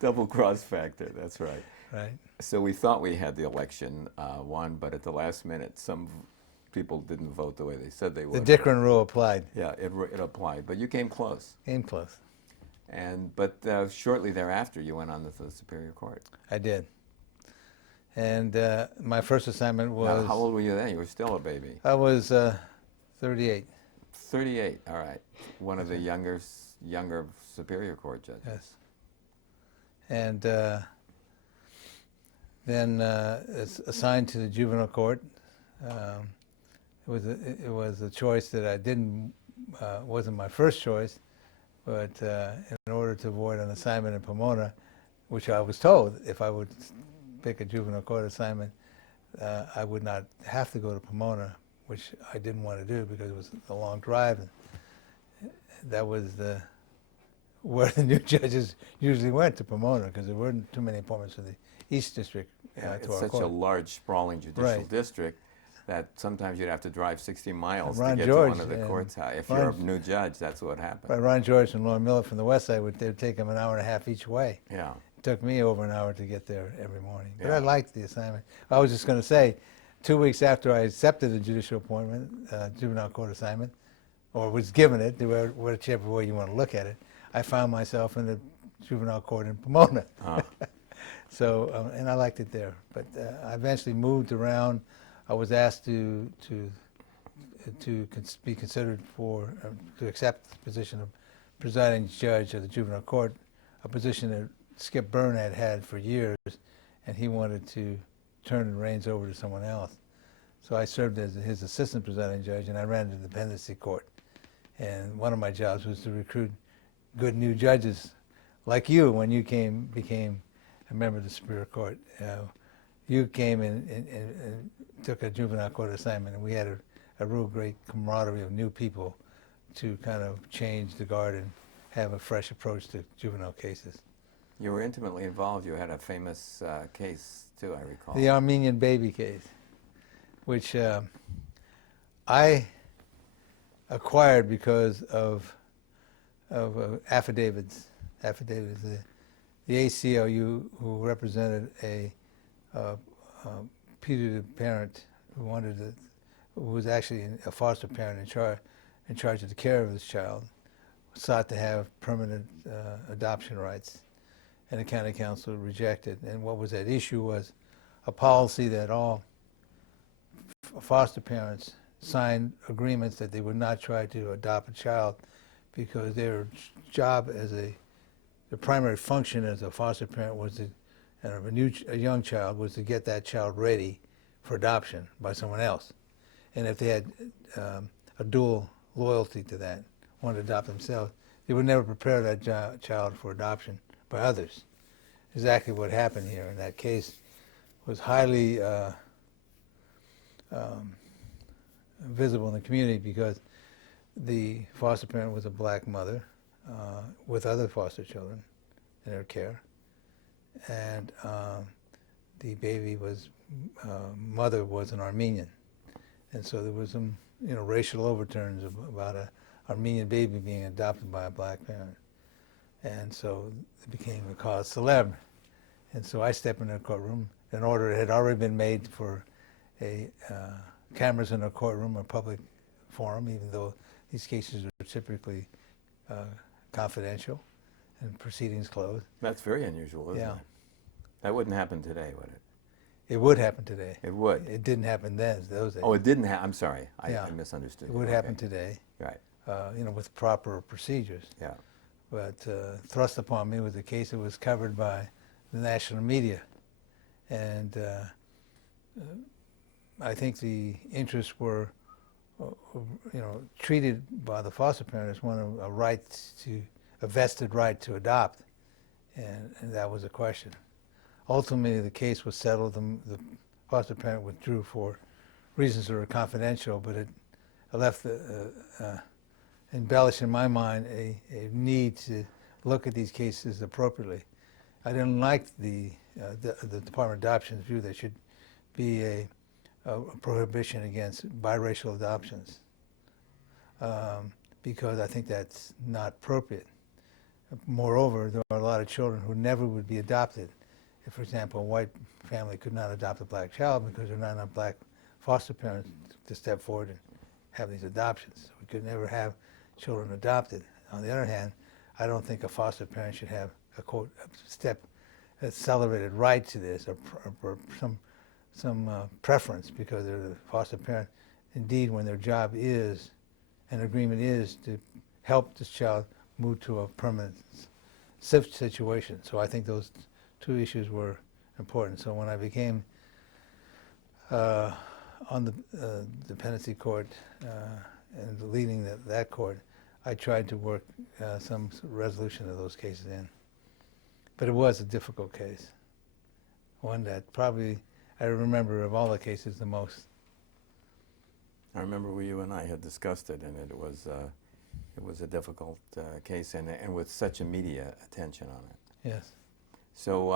double cross factor. That's right. Right. So we thought we had the election won, but at the last minute, some people didn't vote the way they said they would. The Dickren rule applied. Yeah, it applied, but you came close. Came close. But shortly thereafter, you went on to the Superior Court. I did. And my first assignment was... Now, how old were you then? You were still a baby. I was 38. 38. All right. One of the younger Superior Court judges. Yes. And then it's assigned to the juvenile court. It was a choice that I didn't wasn't my first choice, but in order to avoid an assignment in Pomona, which I was told if I would pick a juvenile court assignment, I would not have to go to Pomona, which I didn't want to do because it was a long drive. And that was where the new judges usually went, to Pomona, because there weren't too many appointments for the East District. Yeah, to it's our such court. a large, sprawling judicial Right. district that sometimes you'd have to drive 60 miles to Ron get George, to one of the yeah. courts. If Ron- you're a new judge, that's what happened. But Ron George and Loren Miller from the west side, they would take them an hour and a half each way. Yeah. It took me over an hour to get there every morning. But Yeah. I liked the assignment. I was just going to say, 2 weeks after I accepted the judicial appointment, juvenile court assignment, or was given it, whichever way you want to look at it, I found myself in the juvenile court in Pomona. So, and I liked it there. But I eventually moved around. I was asked to be considered to accept the position of presiding judge of the juvenile court, a position that Skip Byrne had for years, and he wanted to turn the reins over to someone else. So I served as his assistant presiding judge, and I ran the dependency court. And one of my jobs was to recruit good new judges like you when you became a member of the Superior Court. You came and took a juvenile court assignment, and we had a real great camaraderie of new people to kind of change the guard and have a fresh approach to juvenile cases. You were intimately involved. You had a famous case, too, I recall. The Armenian baby case, which I acquired because of affidavits. The ACLU, who represented a putative parent who was actually a foster parent in charge of the care of this child, sought to have permanent adoption rights, and the county council rejected. And what was at issue was a policy that all foster parents signed agreements that they would not try to adopt a child because their job the primary function as a foster parent was a young child was to get that child ready for adoption by someone else. And if they had a dual loyalty to that, wanted to adopt themselves, they would never prepare that child for adoption by others. Exactly what happened here in that case was highly visible in the community because the foster parent was a black mother with other foster children in her care, and the baby mother was an Armenian, and so there was some racial overtones about an Armenian baby being adopted by a black parent, and so it became a cause célèbre. And so I stepped in the courtroom. An order had already been made for cameras in a courtroom or public forum, even though these cases are typically confidential and proceedings closed. That's very unusual, isn't Yeah. it? That wouldn't happen today, would it? It would happen today. It would. It didn't happen then, those days. Oh, it didn't happen. I'm sorry. Yeah. I misunderstood. It would Okay. happen today, Right. with proper procedures. Yeah. But thrust upon me was a case that was covered by the national media. And I think the interests were, treated by the foster parent as one of a vested right to adopt, and that was a question. Ultimately, the case was settled. The foster parent withdrew for reasons that were confidential, but it left embellished in my mind a need to look at these cases appropriately. I didn't like the Department of Adoption's view there should be a prohibition against biracial adoptions, because I think that's not appropriate. Moreover, there are a lot of children who never would be adopted. If, for example, a white family could not adopt a black child because there are not enough black foster parents to step forward and have these adoptions. We could never have children adopted. On the other hand, I don't think a foster parent should have a quote accelerated right to this or some preference because they're the foster parent. Indeed, when their job is, an agreement is to help this child move to a permanent situation. So I think those two issues were important. So when I became on the dependency court and leading that court, I tried to work some resolution of those cases in. But it was a difficult case, one that probably I remember of all the cases the most. I remember you and I had discussed it, and it was a difficult case, and with such a media attention on it. Yes. So,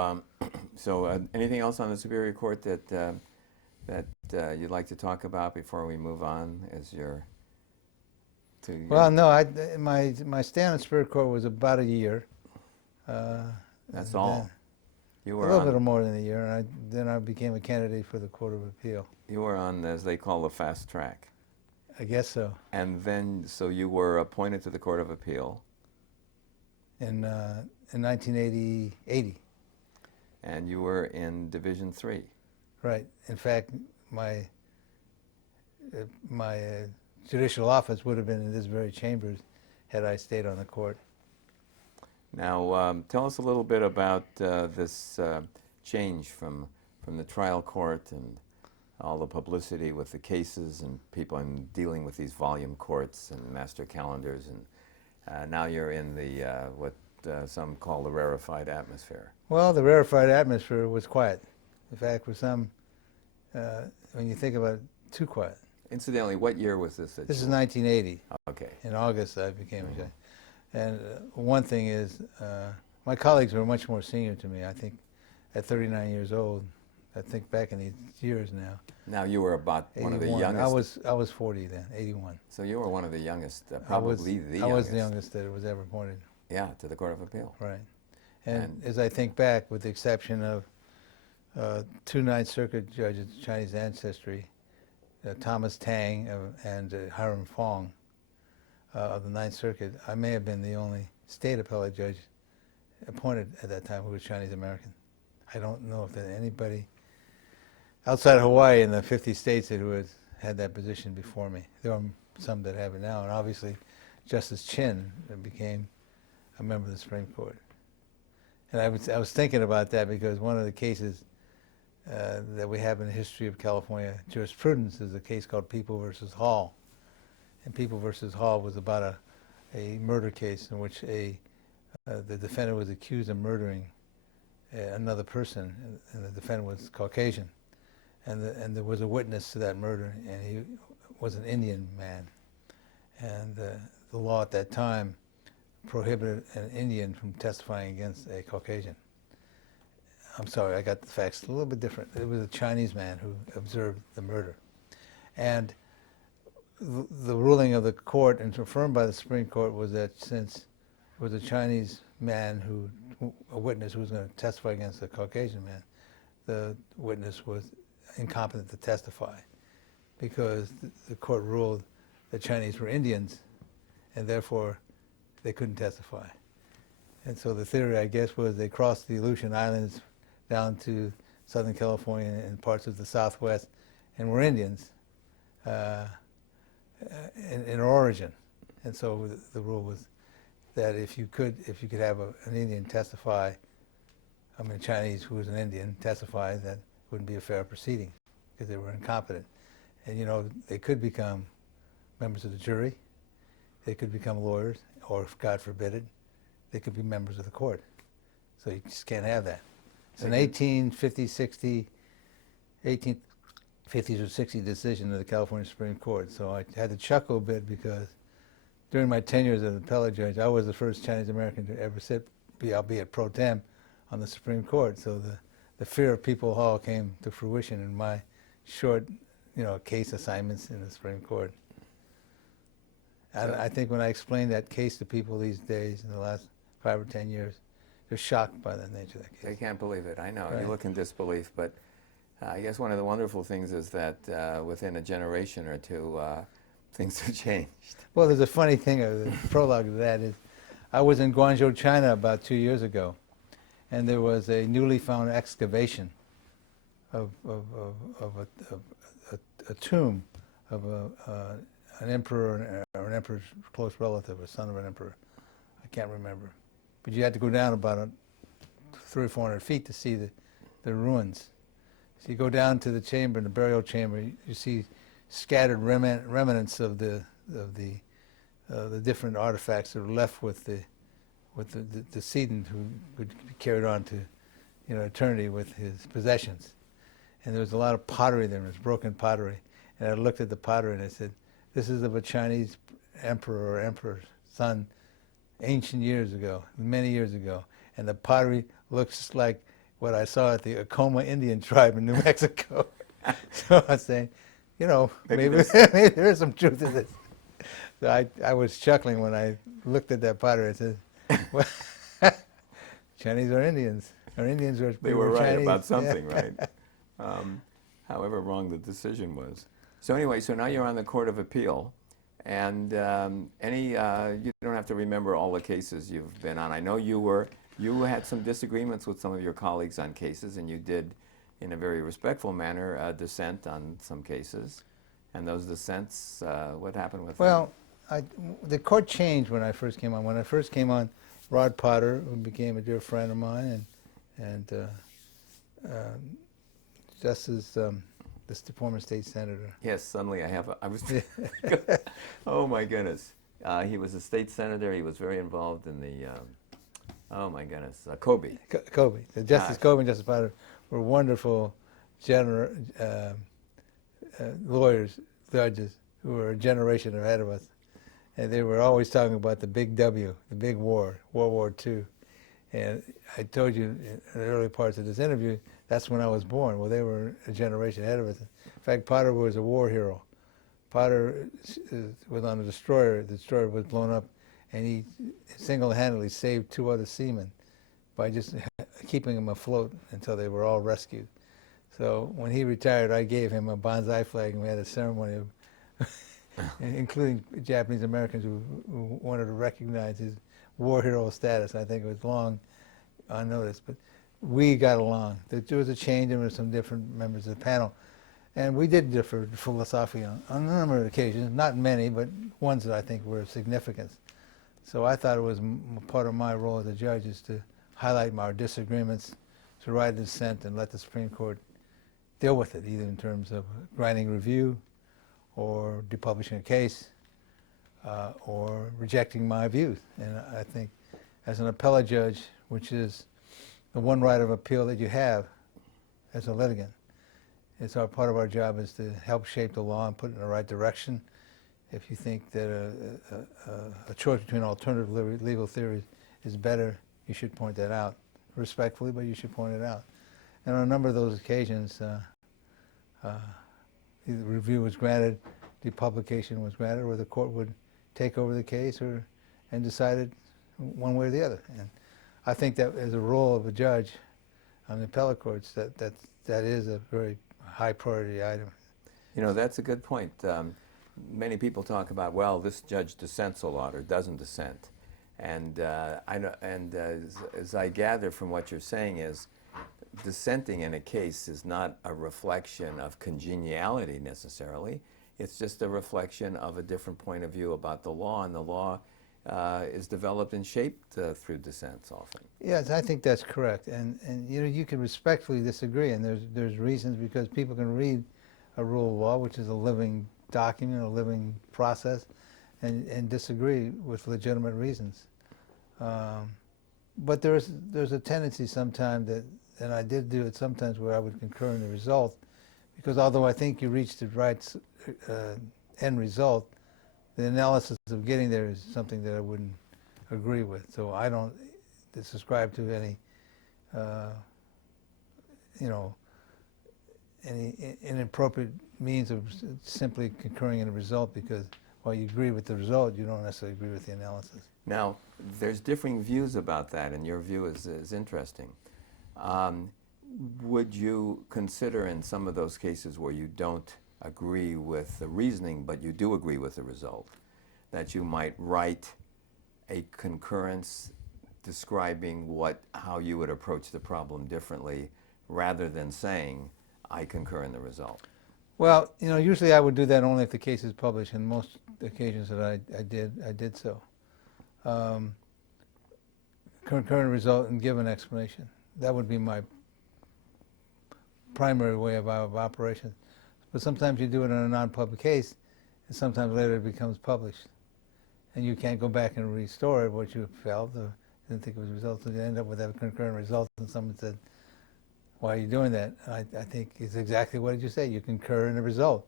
anything else on the Superior Court that you'd like to talk about before we move on? Well, no. My stay on the Superior Court was about a year. That's all. You were a little bit more than a year, and then I became a candidate for the Court of Appeal. You were on, as they call, the fast track. I guess so. And then, so you were appointed to the Court of Appeal in 1980. And you were in Division 3. Right. In fact, my judicial office would have been in this very chambers had I stayed on the court. Now, tell us a little bit about this change from the trial court and all the publicity with the cases and people and dealing with these volume courts and master calendars, and now you're in the what some call the rarefied atmosphere. Well, the rarefied atmosphere was quiet. In fact, for some, when you think about it, too quiet. Incidentally, what year was this? This is 1980. Okay. In August, I became a judge. And one thing is, my colleagues were much more senior to me. I think at 39 years old, I think back in these years now. Now you were about 81. One of the youngest. I was 40 then, 81. So you were one of the youngest, probably the youngest. I was the youngest that was ever appointed. Yeah, to the Court of Appeal. Right. And as I think back, with the exception of two Ninth Circuit judges of Chinese ancestry, Thomas Tang and Hiram Fong of the Ninth Circuit, I may have been the only state appellate judge appointed at that time who was Chinese American. I don't know if there's anybody outside of Hawaii in the 50 states that who had that position before me. There are some that have it now, and obviously Justice Chin became a member of the Supreme Court. And I was thinking about that because one of the cases that we have in the history of California jurisprudence is a case called People versus Hall. And People versus Hall was about a murder case in which the defendant was accused of murdering another person, and the defendant was Caucasian. And there was a witness to that murder, and he was an Indian man. And the law at that time prohibited an Indian from testifying against a Caucasian. I'm sorry, I got the facts a little bit different. It was a Chinese man who observed the murder. And the ruling of the court, and confirmed by the Supreme Court, was that since it was a Chinese man a witness who was going to testify against a Caucasian man, the witness was incompetent to testify because the court ruled that Chinese were Indians, and therefore they couldn't testify. And so the theory, I guess, was they crossed the Aleutian Islands down to Southern California and parts of the Southwest, and were Indians in origin. And so the rule was that if you could have an Indian testify, Chinese who was an Indian testify, that wouldn't be a fair proceeding because they were incompetent. And they could become members of the jury, they could become lawyers, or God forbid it, they could be members of the court. So you just can't have that. So in 1850, 60, 1850s or 60s decision of the California Supreme Court. So I had to chuckle a bit because during my tenure as an appellate judge, I was the first Chinese American to ever sit, albeit pro tem, on the Supreme Court. So the fear of people hall came to fruition in my short, case assignments in the Supreme Court. And I think when I explain that case to people these days, in the last 5 or 10 years, they're shocked by the nature of that case. They can't believe it. I know. Right. You look in disbelief, but I guess one of the wonderful things is that within a generation or two, things have changed. Well, there's a funny thing, the prologue to that is, I was in Guangzhou, China about 2 years ago, and there was a newly found excavation of a tomb of an emperor or an emperor's close relative, a son of an emperor. I can't remember. But you had to go down about 300 or 400 feet to see the ruins. So you go down to the chamber, in the burial chamber, you see scattered remnants of the different artifacts that are left with the decedent, who would be carried on to eternity with his possessions. And there was a lot of pottery there, it was broken pottery. And I looked at the pottery and I said, this is of a Chinese emperor or emperor's son ancient years ago, many years ago. And the pottery looks like what I saw at the Acoma Indian tribe in New Mexico. So I was saying, maybe there is some truth to this. So I was chuckling when I looked at that pottery and said, well, Chinese or Indians. Or Indians were They were right Chinese. about something, right? However wrong the decision was. So anyway, so now you're on the Court of Appeal, and you don't have to remember all the cases you've been on. I know you had some disagreements with some of your colleagues on cases, and you did, in a very respectful manner, dissent on some cases. And those dissents, what happened with them? Well, the court changed when I first came on. When I first came on, Rod Potter, who became a dear friend of mine, and Justice, the former state senator. Yes, suddenly I was, oh my goodness. He was a state senator. He was very involved in the, oh my goodness, Kobe. Kobe. Justice Kobe and Justice Potter were wonderful lawyers, judges, who were a generation ahead of us. And they were always talking about the big W, the big war, World War II. And I told you in the early parts of this interview, that's when I was born. Well, they were a generation ahead of us. In fact, Potter was a war hero. Potter was on a destroyer. The destroyer was blown up, and he single-handedly saved 2 other seamen by just keeping them afloat until they were all rescued. So when he retired, I gave him a bonsai flag, and we had a ceremony of including Japanese Americans who wanted to recognize his war hero status. I think it was long unnoticed, but we got along. There was a change, and there were some different members of the panel. And we did differ philosophically on a number of occasions, not many, but ones that I think were of significance. So I thought it was part of my role as a judge is to highlight our disagreements, to write a dissent and let the Supreme Court deal with it, either in terms of granting review or depublishing a case or rejecting my views. And I think as an appellate judge, which is the one right of appeal that you have as a litigant, it's part of our job is to help shape the law and put it in the right direction. If you think that a choice between alternative legal theories is better, you should point that out respectfully, but you should point it out. And on a number of those occasions, either review was granted, depublication was granted, or the court would take over the case and decide it one way or the other. And I think that as a role of a judge on the appellate courts, that is a very high priority item. That's a good point. Many people talk about, well, this judge dissents a lot or doesn't dissent. And I know, and as I gather from what you're saying is, dissenting in a case is not a reflection of congeniality necessarily. It's just a reflection of a different point of view about the law, and the law is developed and shaped through dissents often. Yes, I think that's correct. And you can respectfully disagree, and there's reasons, because people can read a rule of law, which is a living document, a living process, and disagree with legitimate reasons. But there's a tendency sometimes and I did do it sometimes, where I would concur in the result because although I think you reached the right end result, the analysis of getting there is something that I wouldn't agree with. So I don't subscribe to any, any inappropriate means of simply concurring in a result, because while you agree with the result, you don't necessarily agree with the analysis. Now, there's differing views about that, and your view is interesting. Would you consider in some of those cases where you don't agree with the reasoning, but you do agree with the result, that you might write a concurrence describing how you would approach the problem differently, rather than saying, I concur in the result? Well, usually I would do that only if the case is published, and most occasions that I did so. Concur in the result and give an explanation. That would be my primary way of operation. But sometimes you do it in a non-public case, and sometimes later it becomes published. And you can't go back and restore it, what you felt or didn't think it was a result, so you end up with a concurrent result, and someone said, why are you doing that? I think it's exactly what you say. You concur in the result.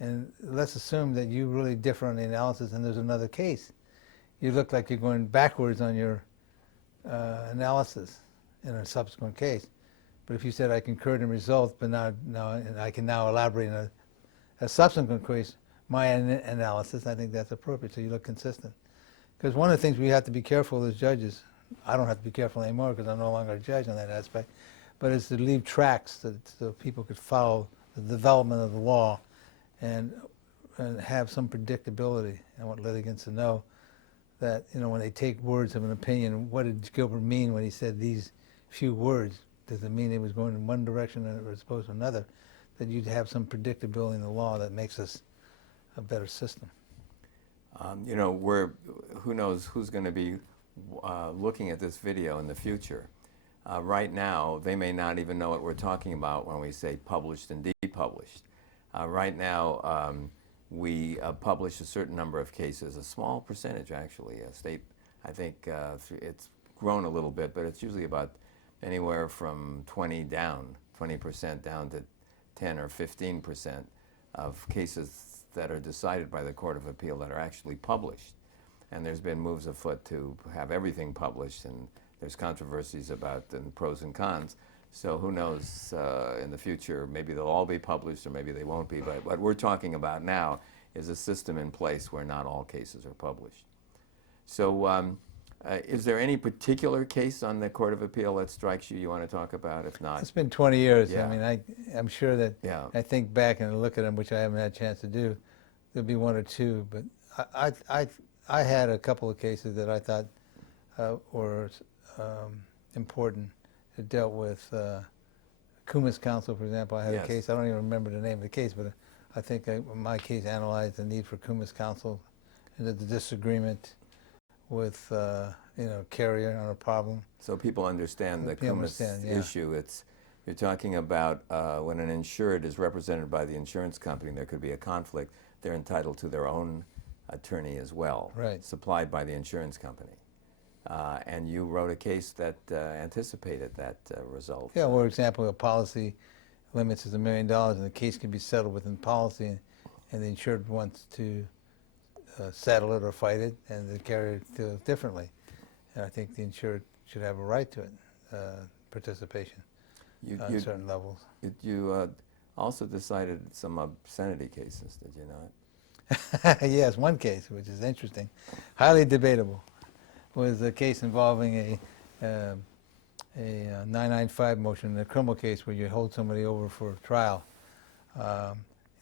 And let's assume that you really differ on the analysis and there's another case. You look like you're going backwards on your analysis in a subsequent case. But if you said, I concurred in the result, but now and I can now elaborate in a subsequent case, my analysis, I think that's appropriate, so you look consistent. Because one of the things we have to be careful as judges, I don't have to be careful anymore because I'm no longer a judge on that aspect, but it's to leave tracks so people could follow the development of the law and have some predictability. I want litigants to know that, when they take words of an opinion, what did Gilbert mean when he said these few words? Does it mean it was going in one direction as opposed to another? That you'd have some predictability in the law that makes us a better system. Who knows who's going to be looking at this video in the future. Right now, they may not even know what we're talking about when we say published and depublished. Right now, we publish a certain number of cases, a small percentage actually. I think it's grown a little bit, but it's usually about anywhere from 20% down to 10 or 15% of cases that are decided by the Court of Appeal that are actually published. And there's been moves afoot to have everything published, and there's controversies about the pros and cons. So who knows, in the future, maybe they'll all be published or maybe they won't be. But what we're talking about now is a system in place where not all cases are published. So is there any particular case on the Court of Appeal that strikes you want to talk about? If not, it's been 20 years. Yeah. I mean, I'm sure that I think back and look at them, which I haven't had a chance to do. There'll be one or two, but I had a couple of cases that I thought were important. It dealt with Kumis Council, for example. I had a case. I don't even remember the name of the case, but I think my case analyzed the need for Kumis Council and the disagreement with carrier on a problem. So people understand the Kumis issue. You're talking about when an insured is represented by the insurance company, there could be a conflict. They're entitled to their own attorney as well, supplied by the insurance company. And you wrote a case that anticipated that result. Yeah, for example, a policy limits is $1 million, and the case can be settled within policy, and the insured wants to settle it or fight it, and the carrier feels differently. And I think the insured should have a right to it, participation on certain levels. You also decided some obscenity cases, did you not? Yes, one case, which is interesting, highly debatable, was a case involving a 995 motion in a criminal case where you hold somebody over for trial.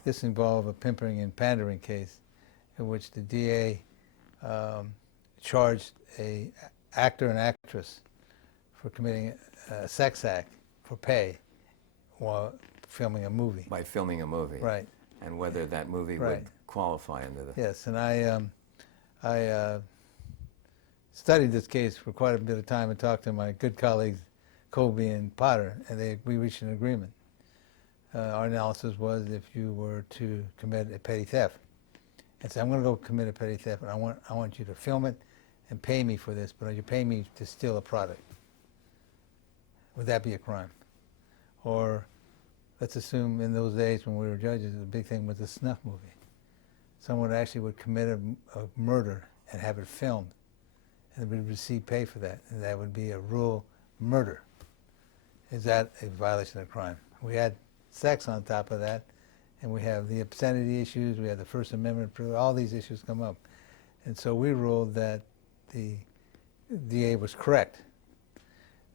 This involved a pimping and pandering case in which the DA charged an actor and actress for committing a sex act for pay while filming a movie. By filming a movie. Right. And whether that movie would qualify under the... Yes, and I studied this case for quite a bit of time and talked to my good colleagues, Colby and Potter, and we reached an agreement. Our analysis was if you were to commit a petty theft, and say, I'm going to go commit a petty theft, and I want you to film it and pay me for this, but you pay me to steal a product. Would that be a crime? Or let's assume in those days when we were judges, the big thing was the snuff movie. Someone actually would commit a murder and have it filmed, and would receive pay for that, and that would be a rule murder. Is that a violation of crime? We had sex on top of that, and we have the obscenity issues, we have the First Amendment, all these issues come up. And so we ruled that the DA was correct.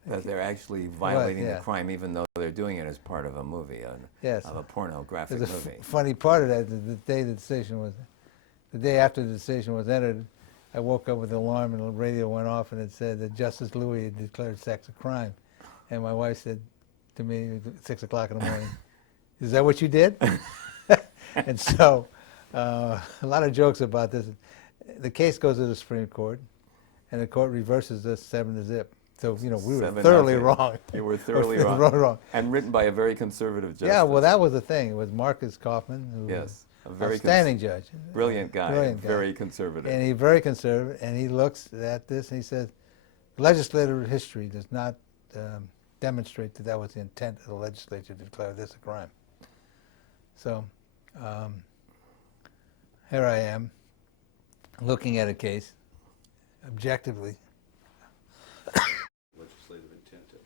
That they're actually violating yeah. the crime even though they're doing it as part of a movie, Yes. of a pornographic There's a movie. funny part of that, the day after the decision was entered, I woke up with an alarm and the radio went off and it said that Justice Louis had declared sex a crime. And my wife said to me at 6 o'clock in the morning, "Is that what you did?" And so a lot of jokes about this. The case goes to the Supreme Court, and the court reverses us 7-0. So, you know, we were thoroughly 7-0. wrong. You were thoroughly wrong. wrong. And written by a very conservative justice. Yeah, well, that was the thing. It was Marcus Kaufman, who Yes, a was very outstanding judge. brilliant guy, Brilliant guy. very conservative. And he's very conservative, and he looks at this and he says, legislative history does not demonstrate that that was the intent of the legislature to declare this a crime. So here I am, looking at a case, objectively. Legislative intent, I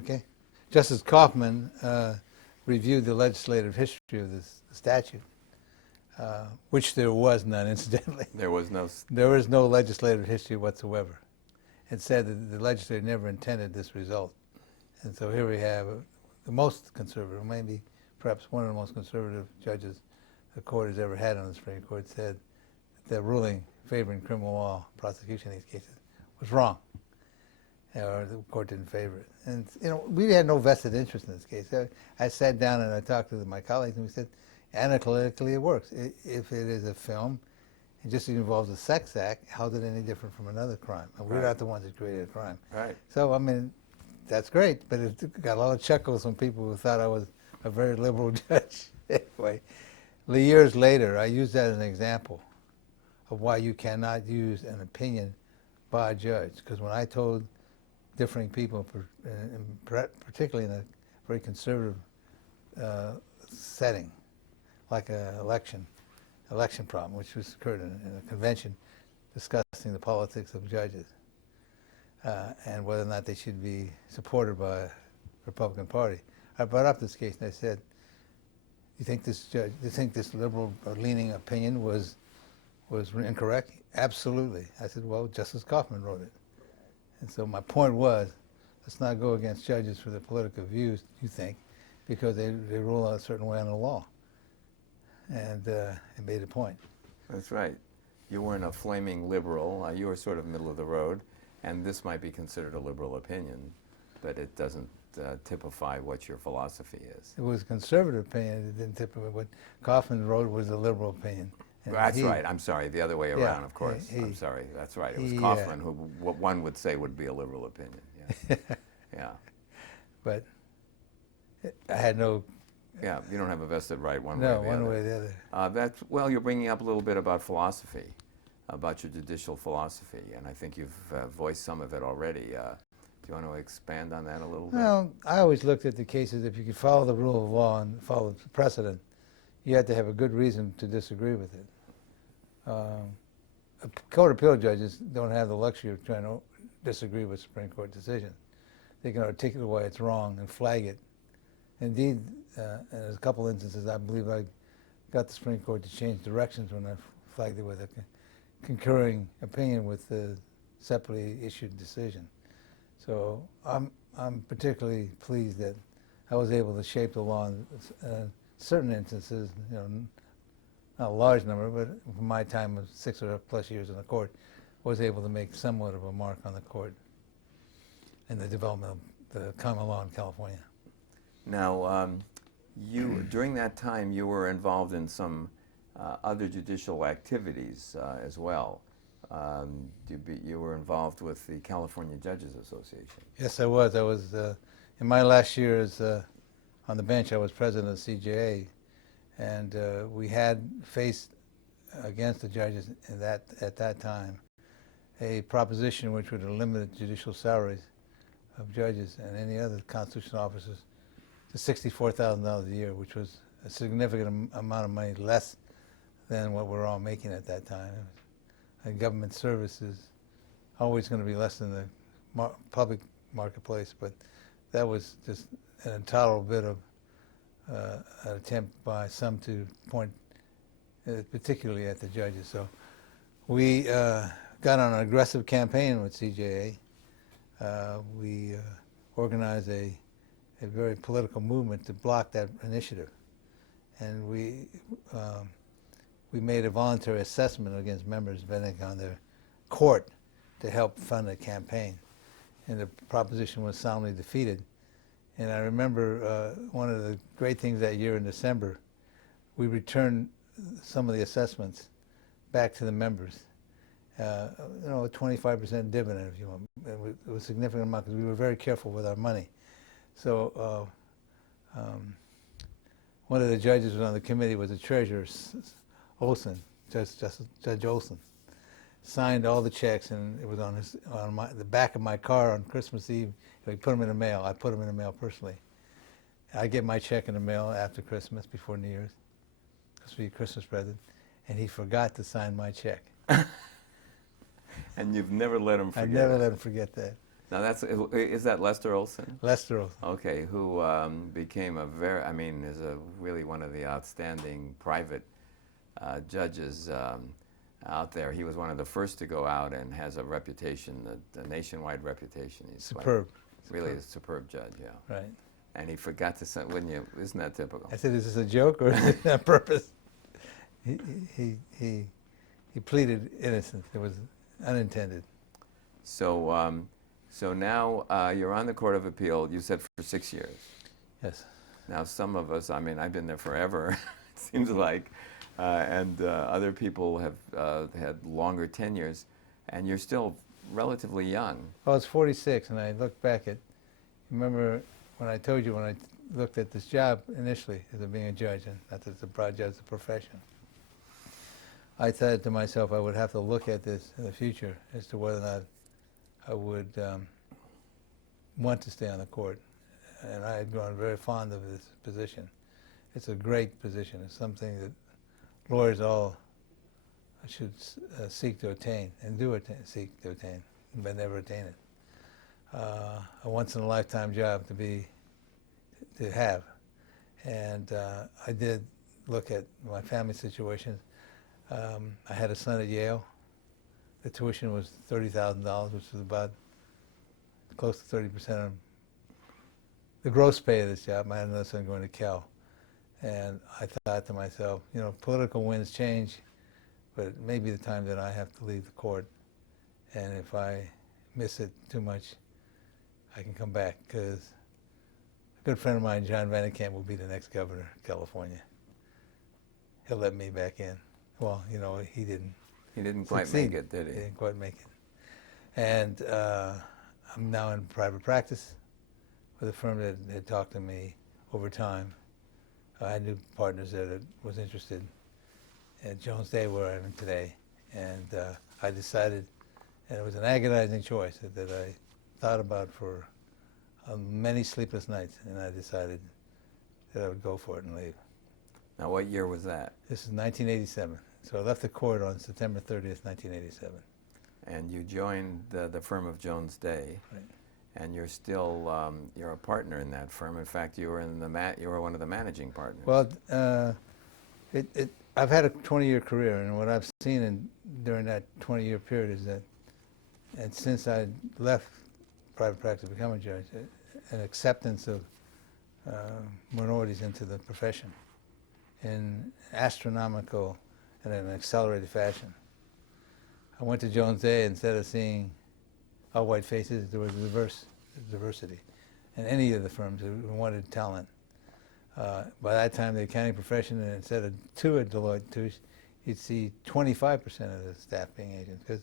believe. Justice Kaufman reviewed the legislative history of this statute, which there was none, incidentally. There was no... There is no legislative history whatsoever. It said that the legislature never intended this result. And so here we have the most conservative, maybe perhaps one of the most conservative judges the court has ever had on the Supreme Court, said that the ruling favoring criminal law prosecution in these cases was wrong, or the court didn't favor it. And, you know, we had no vested interest in this case. I sat down and I talked to my colleagues, and we said, analytically it works. If it is a film, it just involves a sex act, how is it any different from another crime? And we're not the ones that created a crime. Right. So, I mean, that's great, but it got a lot of chuckles from people who thought I was a very liberal judge. Anyway, years later, I used that as an example of why you cannot use an opinion by a judge. Because when I told differing people, particularly in a very conservative setting, like an election problem, which was occurred in a convention discussing the politics of judges and whether or not they should be supported by the Republican Party. I brought up this case and I said, you think this liberal leaning opinion was incorrect? Absolutely. I said, well, Justice Kaufman wrote it. And so my point was, let's not go against judges for their political views, you think, because they rule out a certain way on the law. And it made a point. That's right. You weren't a flaming liberal. You were sort of middle of the road, and this might be considered a liberal opinion, but it doesn't typify what your philosophy is. It was a conservative opinion. It didn't typify what Kaufman wrote was a liberal opinion. And That's right. I'm sorry. The other way around, Yeah, of course. he- I'm sorry. That's right. It was Kaufman who, what one would say would be a liberal opinion. Yeah. Yeah. But I had no Yeah. You don't have a vested right one way or the one other. way or the other. Well, you're bringing up a little bit about philosophy, about your judicial philosophy, and I think you've voiced some of it already. Do you want to expand on that a little bit? Well, I always looked at the cases, if you could follow the rule of law and follow the precedent, you had to have a good reason to disagree with it. Court of appeal judges don't have the luxury of trying to disagree with Supreme Court decisions. They can articulate why it's wrong and flag it. Indeed, in a couple instances, I believe I got the Supreme Court to change directions when I flagged it with a concurring opinion with the separately issued decision. So I'm particularly pleased that I was able to shape the law in certain instances, you know, not a large number, but from my time of 6 or plus years in the court, was able to make somewhat of a mark on the court in the development of the common law in California. Now, during that time, you were involved in some other judicial activities as well. You were involved with the California Judges Association. Yes, I was. I was in my last year as on the bench. I was president of the CJA, and we had faced against the judges at that time a proposition which would have limited judicial salaries of judges and any other constitutional officers to $64,000 a year, which was a significant amount of money less than what we're all making at that time. And government service is always going to be less than the public marketplace, but that was just an intolerable bit of an attempt by some to point particularly at the judges. So we got on an aggressive campaign with CJA. We organized a very political movement to block that initiative. And we made a voluntary assessment against members betting on their court to help fund a campaign. And the proposition was soundly defeated. And I remember one of the great things that year in December, we returned some of the assessments back to the members. A 25% dividend, if you want. It was a significant amount because we were very careful with our money. So one of the judges on the committee was the treasurer, Olson, Judge Olson. Signed all the checks, and it was on the back of my car on Christmas Eve. He put them in the mail. I put them in the mail personally. I get my check in the mail after Christmas, before New Year's, supposed to be a Christmas present, and he forgot to sign my check. And you've never let him forget I never let him forget that. Now is that Lester Olson? Lester Olson. Okay, who became is really one of the outstanding private judges out there. He was one of the first to go out and has a reputation, a nationwide reputation. He's superb. Really a superb judge, yeah. Right. And he forgot to send, wouldn't you? Isn't that typical? I said, is this a joke or is it on purpose? He pleaded innocence. It was unintended. So, so now you're on the Court of Appeal, you said for 6 years. Yes. Now some of us, I've been there forever, it seems like, and other people have had longer tenures, and you're still relatively young. I was 46, and I look back at, remember when I told you when I looked at this job initially as being a judge, and not as a broad judge, a profession, I said to myself I would have to look at this in the future as to whether or not I would want to stay on the court. And I had grown very fond of this position. It's a great position. It's something that lawyers all should seek to attain, and seek to attain, but never attain it. A once-in-a-lifetime job to have. And I did look at my family situation. I had a son at Yale. The tuition was $30,000, which was about close to 30% of the gross pay of this job. I had another son going to Cal. And I thought to myself, political winds change, but it may be the time that I have to leave the court. And if I miss it too much, I can come back, because a good friend of mine, John Vannekamp, will be the next governor of California. He'll let me back in. Well, he didn't. He didn't quite make it, did he? He didn't quite make it. And I'm now in private practice with a firm that had talked to me over time. I had new partners that was interested at Jones Day, where I am today. And I decided, and it was an agonizing choice that I thought about for many sleepless nights, and I decided that I would go for it and leave. Now, what year was that? This is 1987. So I left the court on September 30th, 1987. And you joined the firm of Jones Day. Right. And you're still you're a partner in that firm. In fact, you were one of the managing partners. Well, I've had a 20-year career, and what I've seen during that 20-year period is that, and since I left private practice to become a judge, an acceptance of minorities into the profession in astronomical and in an accelerated fashion. I went to Jones Day, instead of seeing all white faces, there was diversity in any of the firms who wanted talent. By that time, the accounting profession, instead of 2 at Deloitte, you'd see 25% of the staff being Asians, because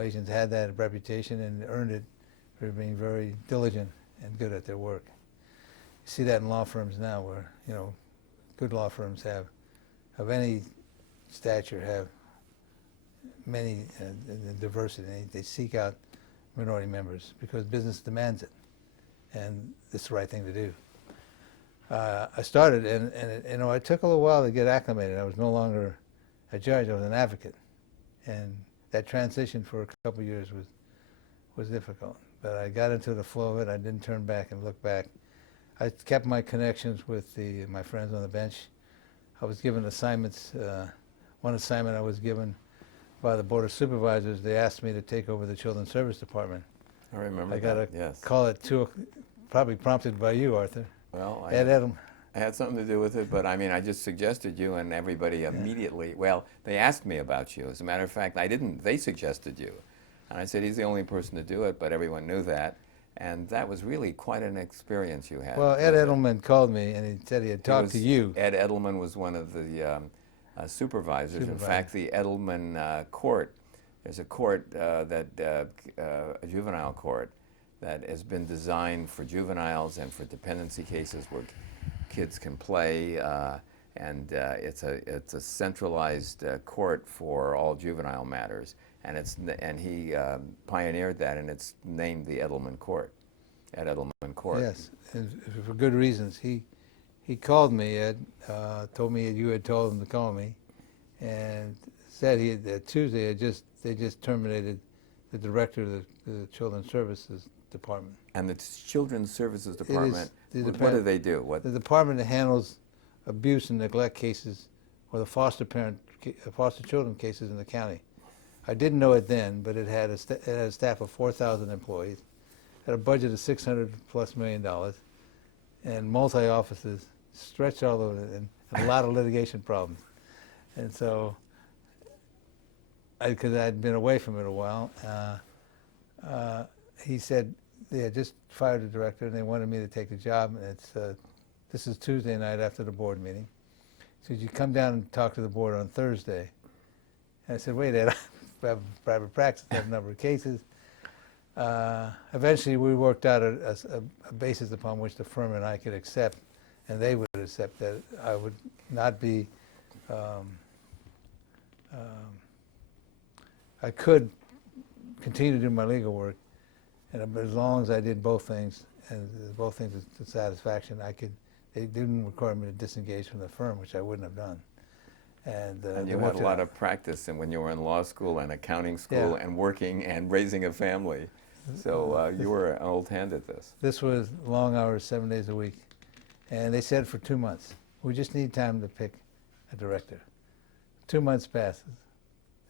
Asians had that reputation and earned it for being very diligent and good at their work. You see that in law firms now, where good law firms have, of any stature, have many diversity. They seek out minority members because business demands it, and it's the right thing to do. I started, and it took a little while to get acclimated. I was no longer a judge; I was an advocate, and that transition for a couple of years was difficult. But I got into the flow of it. I didn't turn back and look back. I kept my connections with my friends on the bench. I was given assignments. One assignment I was given by the Board of Supervisors, they asked me to take over the Children's Service Department. I remember I got that, a yes. call at 2, probably prompted by you, Arthur. Well, Ed Edelman. I had something to do with it, but I mean, I just suggested you, and everybody immediately, well, they asked me about you. As a matter of fact, I didn't, they suggested you. And I said, he's the only person to do it, but everyone knew that. And that was really quite an experience you had. Well, Ed Edelman called me, and he said he had talked to you. Ed Edelman was one of the supervisors. In fact, the Edelman court, there's a court, a juvenile court, that has been designed for juveniles and for dependency cases where kids can play, and it's a centralized court for all juvenile matters, and he pioneered that, and it's named the Edelman Court, Ed Edelman Court. Yes, and for good reasons. He called me, Ed, told me you had told him to call me, and said that Tuesday they just terminated the director of the Children's Services Department. And the Children's Services Department, what do they do? The department that handles abuse and neglect cases or the foster children cases in the county. I didn't know it then, but it had a staff of 4,000 employees, had a budget of $600+ million, and multi-offices stretched all over it, and a lot of litigation problems. And so, because I'd been away from it a while, he said they had just fired a director and they wanted me to take the job. And this is Tuesday night after the board meeting. He said, you come down and talk to the board on Thursday. And I said, wait, Ed, I have a private practice, I have a number of cases. Eventually we worked out a basis upon which the firm and I could accept, and they would accept, that I would not be, I could continue to do my legal work, and as long as I did both things, and both things to satisfaction, they didn't require me to disengage from the firm, which I wouldn't have done. And you had a lot of practice and when you were in law school and accounting school and working and raising a family. So you were an old hand at this. This was long hours, 7 days a week. And they said for 2 months, we just need time to pick a director. 2 months passes.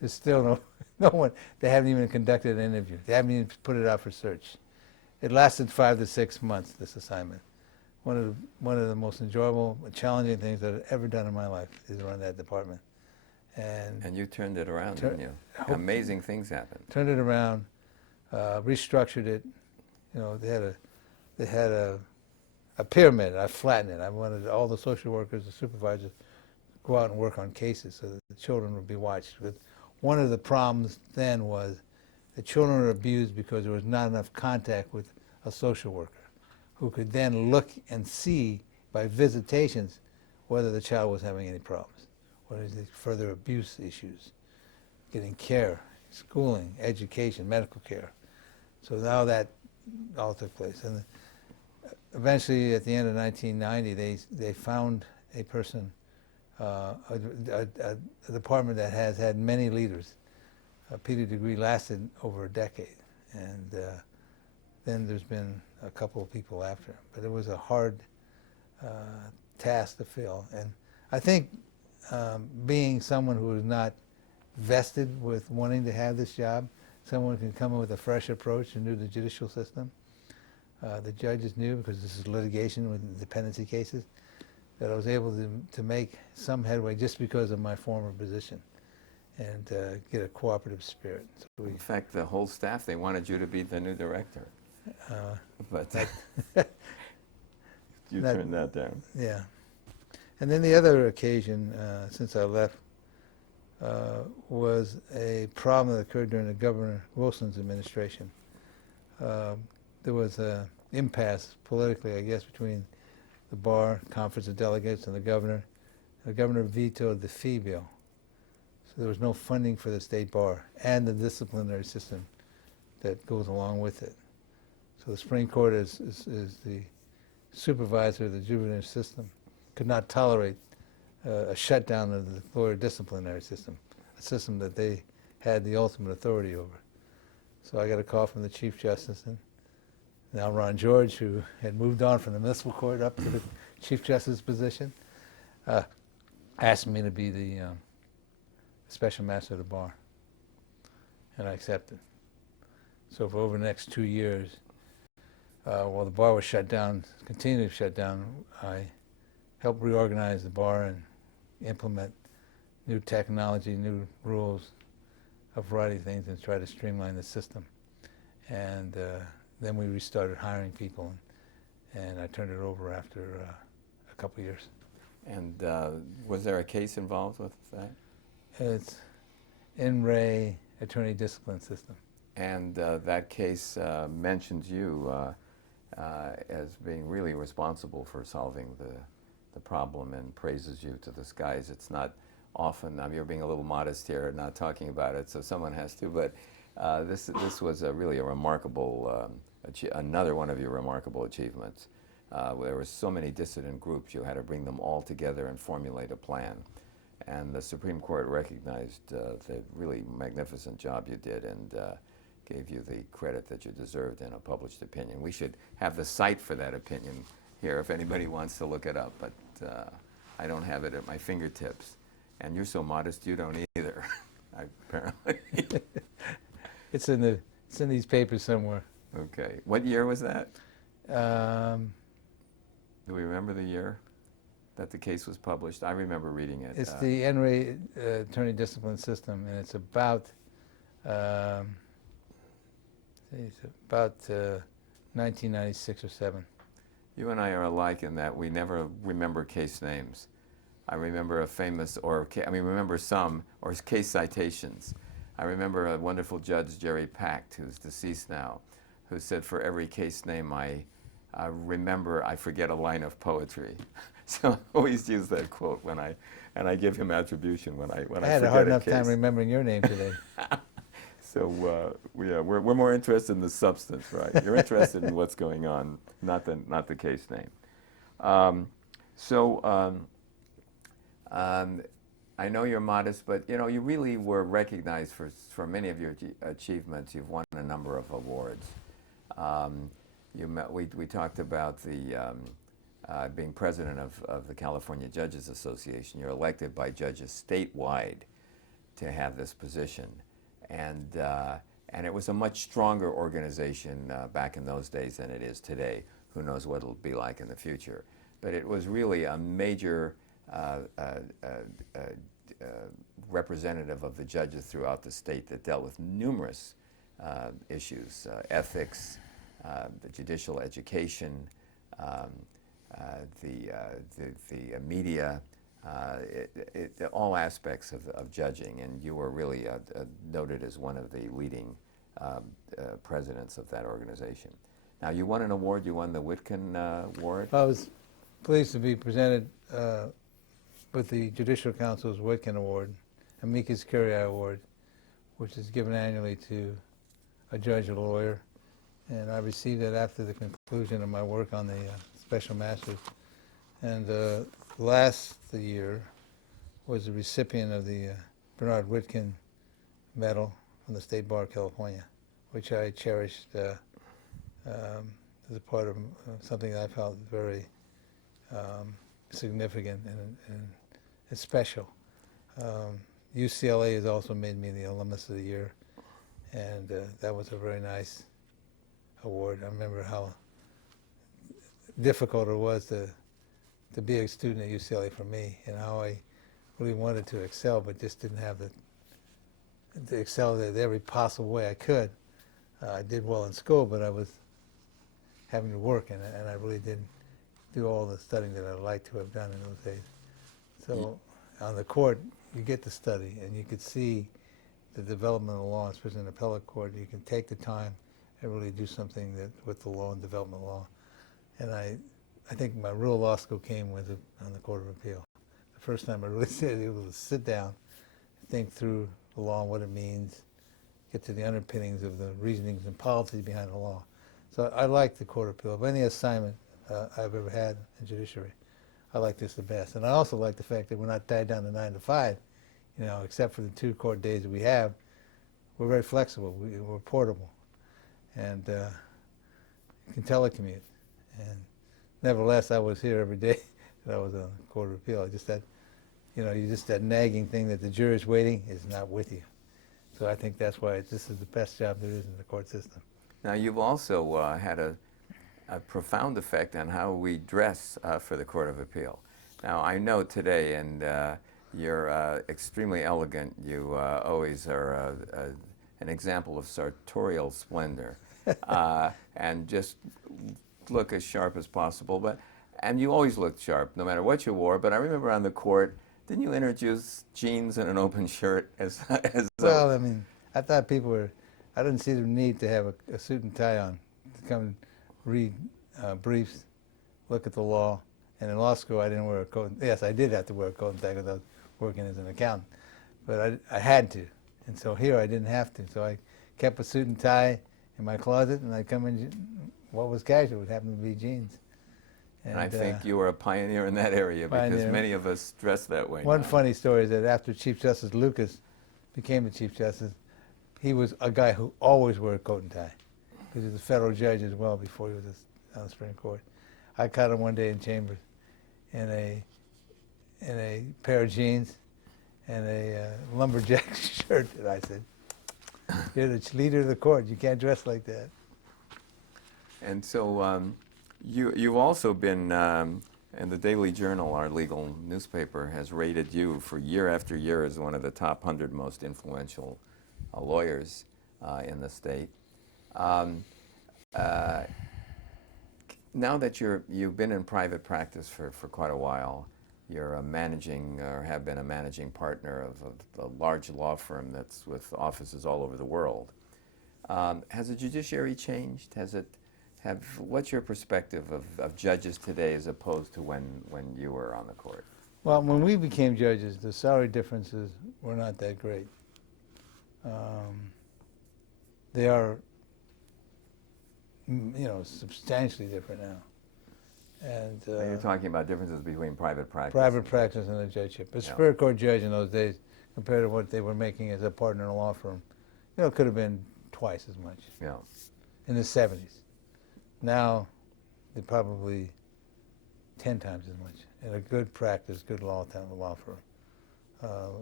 There's still no one. They haven't even conducted an interview. They haven't even put it out for search. It lasted 5 to 6 months, this assignment. One of the most enjoyable, challenging things that I've ever done in my life is run that department. And you turned it around, didn't you? Amazing things happened. Turned it around, restructured it. You know, they had a pyramid. I flattened it. I wanted all the social workers, the supervisors, to go out and work on cases so that the children would be watched. But one of the problems then was the children were abused because there was not enough contact with a social worker who could then look and see by visitations whether the child was having any problems, whether there's further abuse issues, getting care, schooling, education, medical care. So now that all took place. And eventually, at the end of 1990, they found a person, a department that has had many leaders. Peter Degree lasted over a decade, and then there's been a couple of people after him. But it was a hard task to fill. And I think being someone who is not vested with wanting to have this job, someone who can come in with a fresh approach and do the judicial system. The judges knew, because this is litigation with dependency cases, that I was able to make some headway just because of my former position and get a cooperative spirit. So in fact, the whole staff, they wanted you to be the new director. But you turned that down. Yeah. And then the other occasion, since I left, was a problem that occurred during the Governor Wilson's administration. There was an impasse politically, I guess, between the Bar, Conference of Delegates, and the Governor. The Governor vetoed the fee bill. So there was no funding for the State Bar and the disciplinary system that goes along with it. So the Supreme Court is the supervisor of the juvenile system, could not tolerate a shutdown of the lawyer disciplinary system, a system that they had the ultimate authority over. So I got a call from the Chief Justice, and now Ron George, who had moved on from the municipal court up to the Chief Justice position, asked me to be the special master of the bar, and I accepted. So for over the next 2 years, while the bar was shut down, continued to shut down, I helped reorganize the bar and implement new technology, new rules, a variety of things, and try to streamline the system. And then we restarted hiring people, and I turned it over after a couple of years. And was there a case involved with that? It's in-ray attorney discipline system. And that case mentions you as being really responsible for solving the problem and praises you to the skies. It's not often, you're being a little modest here, not talking about it, so someone has to, but this was really a remarkable, another one of your remarkable achievements. There were so many dissident groups, you had to bring them all together and formulate a plan. And the Supreme Court recognized the really magnificent job you did and gave you the credit that you deserved in a published opinion. We should have the cite for that opinion here if anybody wants to look it up, but I don't have it at my fingertips. And you're so modest you don't either, apparently. It's in these papers somewhere. Okay. What year was that? Do we remember the year that the case was published? I remember reading it. It's the NRA attorney discipline system, and it's about 1996 or 7. You and I are alike in that we never remember case names. I remember a famous, remember some, or case citations. I remember a wonderful judge, Jerry Pact, who's deceased now, who said, for every case name I remember, I forget a line of poetry. So I always use that quote and I give him attribution when I had a hard enough time remembering your name today. So we're more interested in the substance, right? You're interested in what's going on, not the case name. I know you're modest, but you really were recognized for many of your achievements. You've won a number of awards. We talked about the being president of the California Judges Association. You're elected by judges statewide to have this position, and it was a much stronger organization back in those days than it is today. Who knows what it'll be like in the future? But it was really a major representative of the judges throughout the state that dealt with numerous issues, ethics, the judicial education, the media, all aspects of judging, and you were really noted as one of the leading presidents of that organization. Now, you won an award. You won the Whitkin Award. I was pleased to be presented with the Judicial Council's Whitkin Award, Amicus Curiae Award, which is given annually to a judge or lawyer. And I received it after the conclusion of my work on the Special Masters. And last year was the recipient of the Bernard Whitkin Medal from the State Bar of California, which I cherished as a part of something that I felt very significant and special. UCLA has also made me the Alumnus of the Year, and that was a very nice award. I remember how difficult it was to be a student at UCLA for me, and how I really wanted to excel, but just didn't have to excel in every possible way I could. I did well in school, but I was having to work, and I really didn't do all the studying that I'd like to have done in those days. So on the court, you get to study, and you could see the development of the law, especially in appellate court. You can take the time and really do something with the law and development of law. And I think my real law school came on the Court of Appeal. The first time I really was able to sit down, think through the law and what it means, get to the underpinnings of the reasonings and policies behind the law. So I like the Court of Appeal. Of any assignment I've ever had in judiciary. I like this the best. And I also like the fact that we're not tied down to 9 to 5, you know, except for the 2 court days that we have. We're very flexible. We're portable. And you can telecommute. And nevertheless, I was here every day that I was on the Court of Appeal. I just that, you know, just that nagging thing that the jury's waiting is not with you. So I think that's why this is the best job there is in the court system. Now, you've also had a profound effect on how we dress for the Court of Appeal. Now, I know today, and you're extremely elegant. You always are an example of sartorial splendor, and just look as sharp as possible. And you always looked sharp, no matter what you wore. But I remember on the court, didn't you introduce jeans and an open shirt as well, I mean, I thought people were, I didn't see the need to have a suit and tie on to come read briefs, look at the law. And in law school, I didn't wear a coat. Yes, I did have to wear a coat and tie because I was working as an accountant. But I had to. And so here I didn't have to. So I kept a suit and tie in my closet, and I'd come in, what was casual would happen to be jeans. And I think you were a pioneer in that area because many of us dress that way. One now. funny story is that after Chief Justice Lucas became the Chief Justice, he was a guy who always wore a coat and tie because he was a federal judge as well before he was on the Supreme Court. I caught him one day in chambers in a pair of jeans and a lumberjack shirt, and I said, "You're the leader of the court. You can't dress like that." And so you've also been, and the Daily Journal, our legal newspaper, has rated you for year after year as one of the top 100 most influential lawyers in the state. Now that you've been in private practice for quite a while, you're a managing, or have been a managing partner of a large law firm that's with offices all over the world. Has the judiciary changed? What's your perspective of judges today as opposed to when you were on the court? Well, when we became judges, the salary differences were not that great. They are, you know, substantially different now. And you're talking about differences between private practice. Private practice and a judgeship. A Superior Court judge in those days, compared to what they were making as a partner in a law firm, you know, could have been twice as much. Yeah. In the 70s. Now, they're probably 10 times as much in a good practice, good law firm.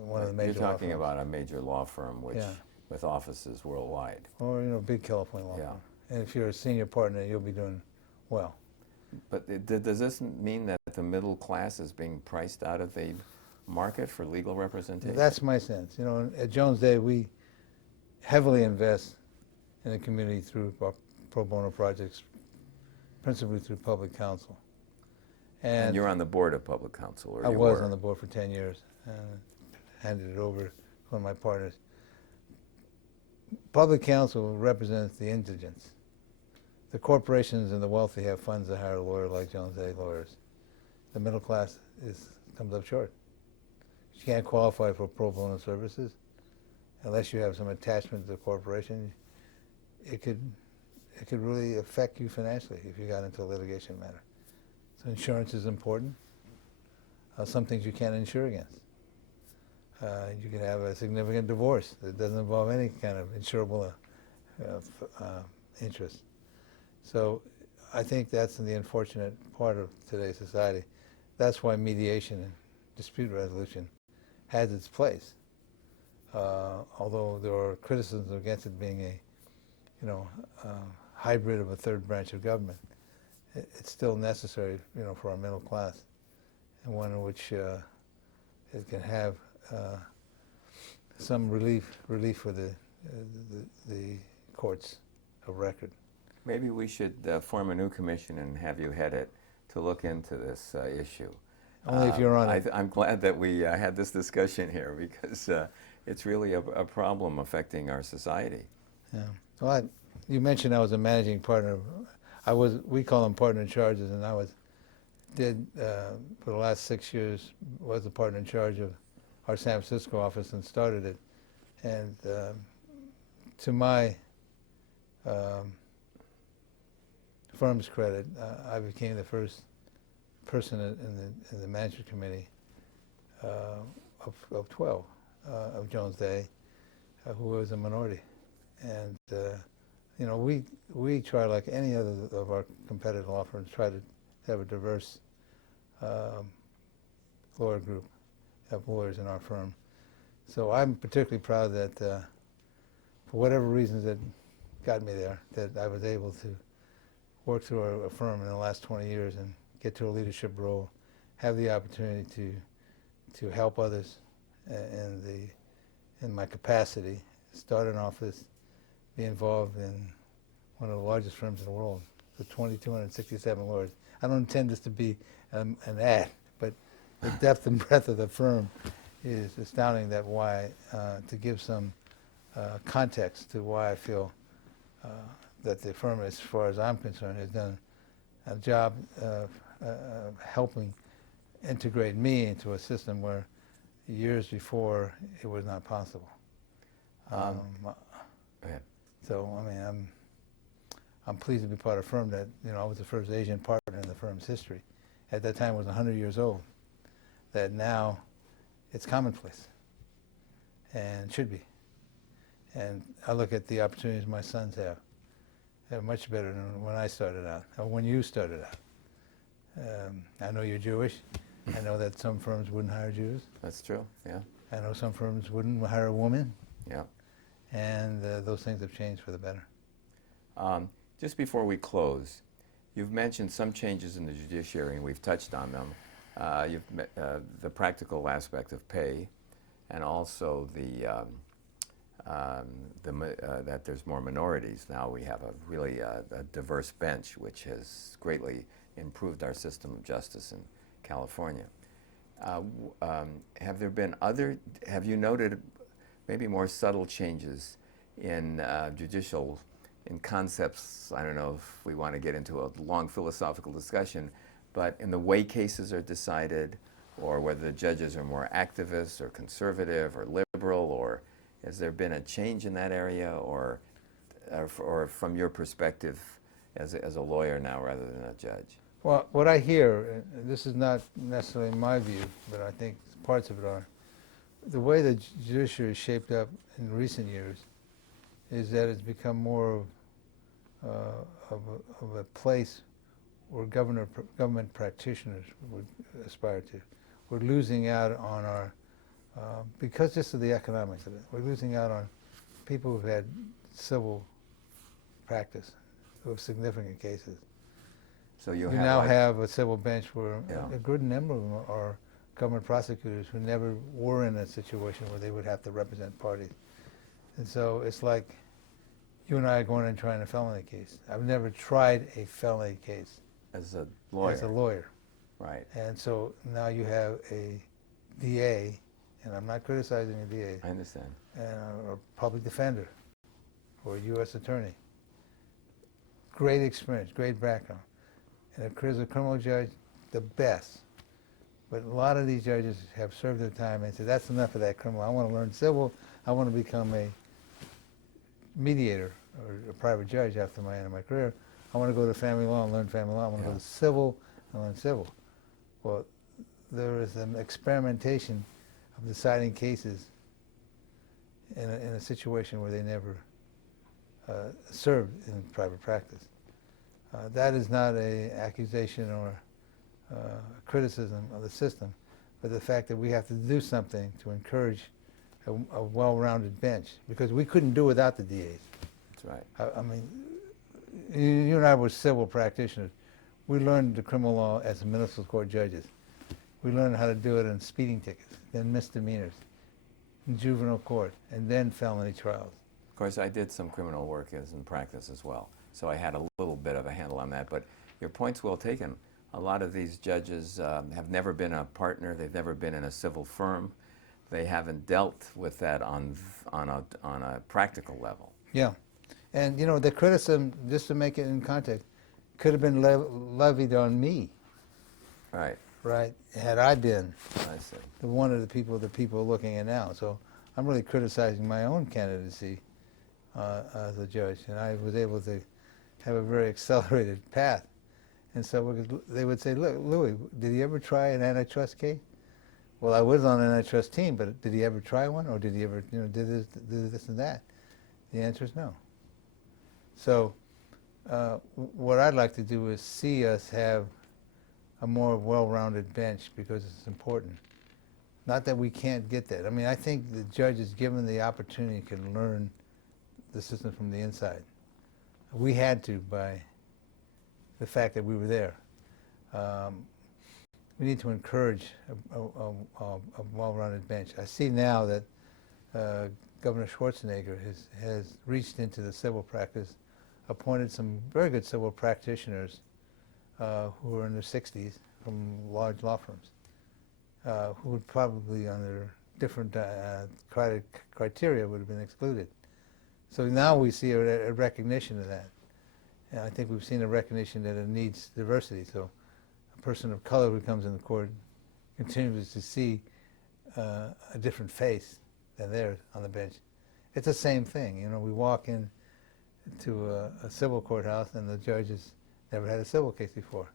One of the major. You're talking about a major law firm, which with offices worldwide. Or, you know, big California law firm. And if you're a senior partner, you'll be doing well. But does this mean that the middle class is being priced out of the market for legal representation? That's my sense. You know, at Jones Day, we heavily invest in the community through our pro bono projects, principally through public counsel. And you're on the board of public counsel, or I you was were? on the board for 10 years, and handed it over to one of my partners. Public counsel represents the indigents. The corporations and the wealthy have funds to hire a lawyer like Jones Day lawyers. The middle class comes up short. You can't qualify for pro bono services unless you have some attachment to the corporation. It could really affect you financially if you got into a litigation matter. So insurance is important. Some things you can't insure against. You can have a significant divorce that doesn't involve any kind of insurable interest. So I think that's the unfortunate part of today's society. That's why mediation and dispute resolution has its place. Although there are criticisms against it being a, hybrid of a third branch of government, it's still necessary, for our middle class, and one in which it can have some relief for the courts of record. Maybe we should form a new commission and have you head it to look into this issue. Only if you're on it. I'm glad that we had this discussion here because it's really a problem affecting our society. Yeah. Well, you mentioned I was a managing partner. We call them partner in charges, and I did for the last 6 years was the partner in charge of our San Francisco office and started it. And to my firm's credit, I became the first person in the management committee of 12 of Jones Day who was a minority. And you know, we try, like any other of our competitive law firms, try to have a diverse lawyer group of lawyers in our firm. So I'm particularly proud that for whatever reasons that got me there, that I was able to work through a firm in the last 20 years and get to a leadership role, have the opportunity to help others in my capacity. Started off as being involved in one of the largest firms in the world, with 267 lawyers. I don't intend this to be an ad, but the depth and breadth of the firm is astounding. That why, to give some context to why I feel that the firm, as far as I'm concerned, has done a job of helping integrate me into a system where years before it was not possible. Go ahead. So I mean, I'm pleased to be part of a firm that, you know, I was the first Asian partner in the firm's history. At that time, it was 100 years old. That now, it's commonplace, and should be. And I look at the opportunities my sons have. They're much better than when I started out, or when you started out. I know you're Jewish. I know that some firms wouldn't hire Jews. That's true, yeah. I know some firms wouldn't hire a woman. Yeah. And those things have changed for the better. Just before we close, you've mentioned some changes in the judiciary, and we've touched on them. The practical aspect of pay, and also that there's more minorities. Now we have a really a diverse bench, which has greatly improved our system of justice in California. Have there been have you noted maybe more subtle changes in judicial, in concepts? I don't know if we want to get into a long philosophical discussion, but in the way cases are decided, or whether the judges are more activist or conservative or liberal, or has there been a change in that area, or from your perspective as a lawyer now rather than a judge? Well, what I hear, and this is not necessarily my view, but I think parts of it are, the way the judiciary is shaped up in recent years is that it's become more of a place where government practitioners would aspire to. We're losing out on our, because just of the economics of it, we're losing out on people who've had civil practice, who have significant cases. So you now have a civil bench where a good number of them are government prosecutors who never were in a situation where they would have to represent parties. And so it's like you and I are going and trying a felony case. I've never tried a felony case. As a lawyer. As a lawyer. Right. And so now you have a DA, and I'm not criticizing a DA. I understand. And a public defender or a U.S. attorney. Great experience, great background. And as a criminal judge, the best. But a lot of these judges have served their time and said, that's enough of that criminal. I want to learn civil. I want to become a mediator or a private judge after my end of my career. I want to go to family law and learn family law. I want to go to civil and learn civil. Well, there is an experimentation of deciding cases in a situation where they never served in private practice. That is not an accusation or criticism of the system, but the fact that we have to do something to encourage a well-rounded bench, because we couldn't do without the DAs. That's right. I mean, you and I were civil practitioners. We learned the criminal law as municipal court judges. We learned how to do it in speeding tickets, then misdemeanors, in juvenile court, and then felony trials. Of course, I did some criminal work in practice as well, so I had a little bit of a handle on that. But your point's well taken. A lot of these judges have never been a partner. They've never been in a civil firm. They haven't dealt with that on a practical level. Yeah. And, you know, the criticism, just to make it in context, could have been levied on me. Right. Right, had I been I see. one of the people are looking at now. So I'm really criticizing my own candidacy as a judge, and I was able to have a very accelerated path. And so they would say, look, Louis, did he ever try an antitrust case? Well, I was on an antitrust team, but did he ever try one, or did he ever, do this and that? The answer is no. So what I'd like to do is see us have a more well-rounded bench, because it's important. Not that we can't get that. I mean, I think the judges, given the opportunity, can learn the system from the inside. We had to by the fact that we were there. We need to encourage a well-rounded bench. I see now that Governor Schwarzenegger has reached into the civil practice, appointed some very good civil practitioners who are in their 60s from large law firms, who would probably, under different criteria, would have been excluded. So now we see a recognition of that. And I think we've seen a recognition that it needs diversity. So a person of color who comes in the court continues to see a different face than theirs on the bench. It's the same thing. We walk in to a civil courthouse and the judge has never had a civil case before.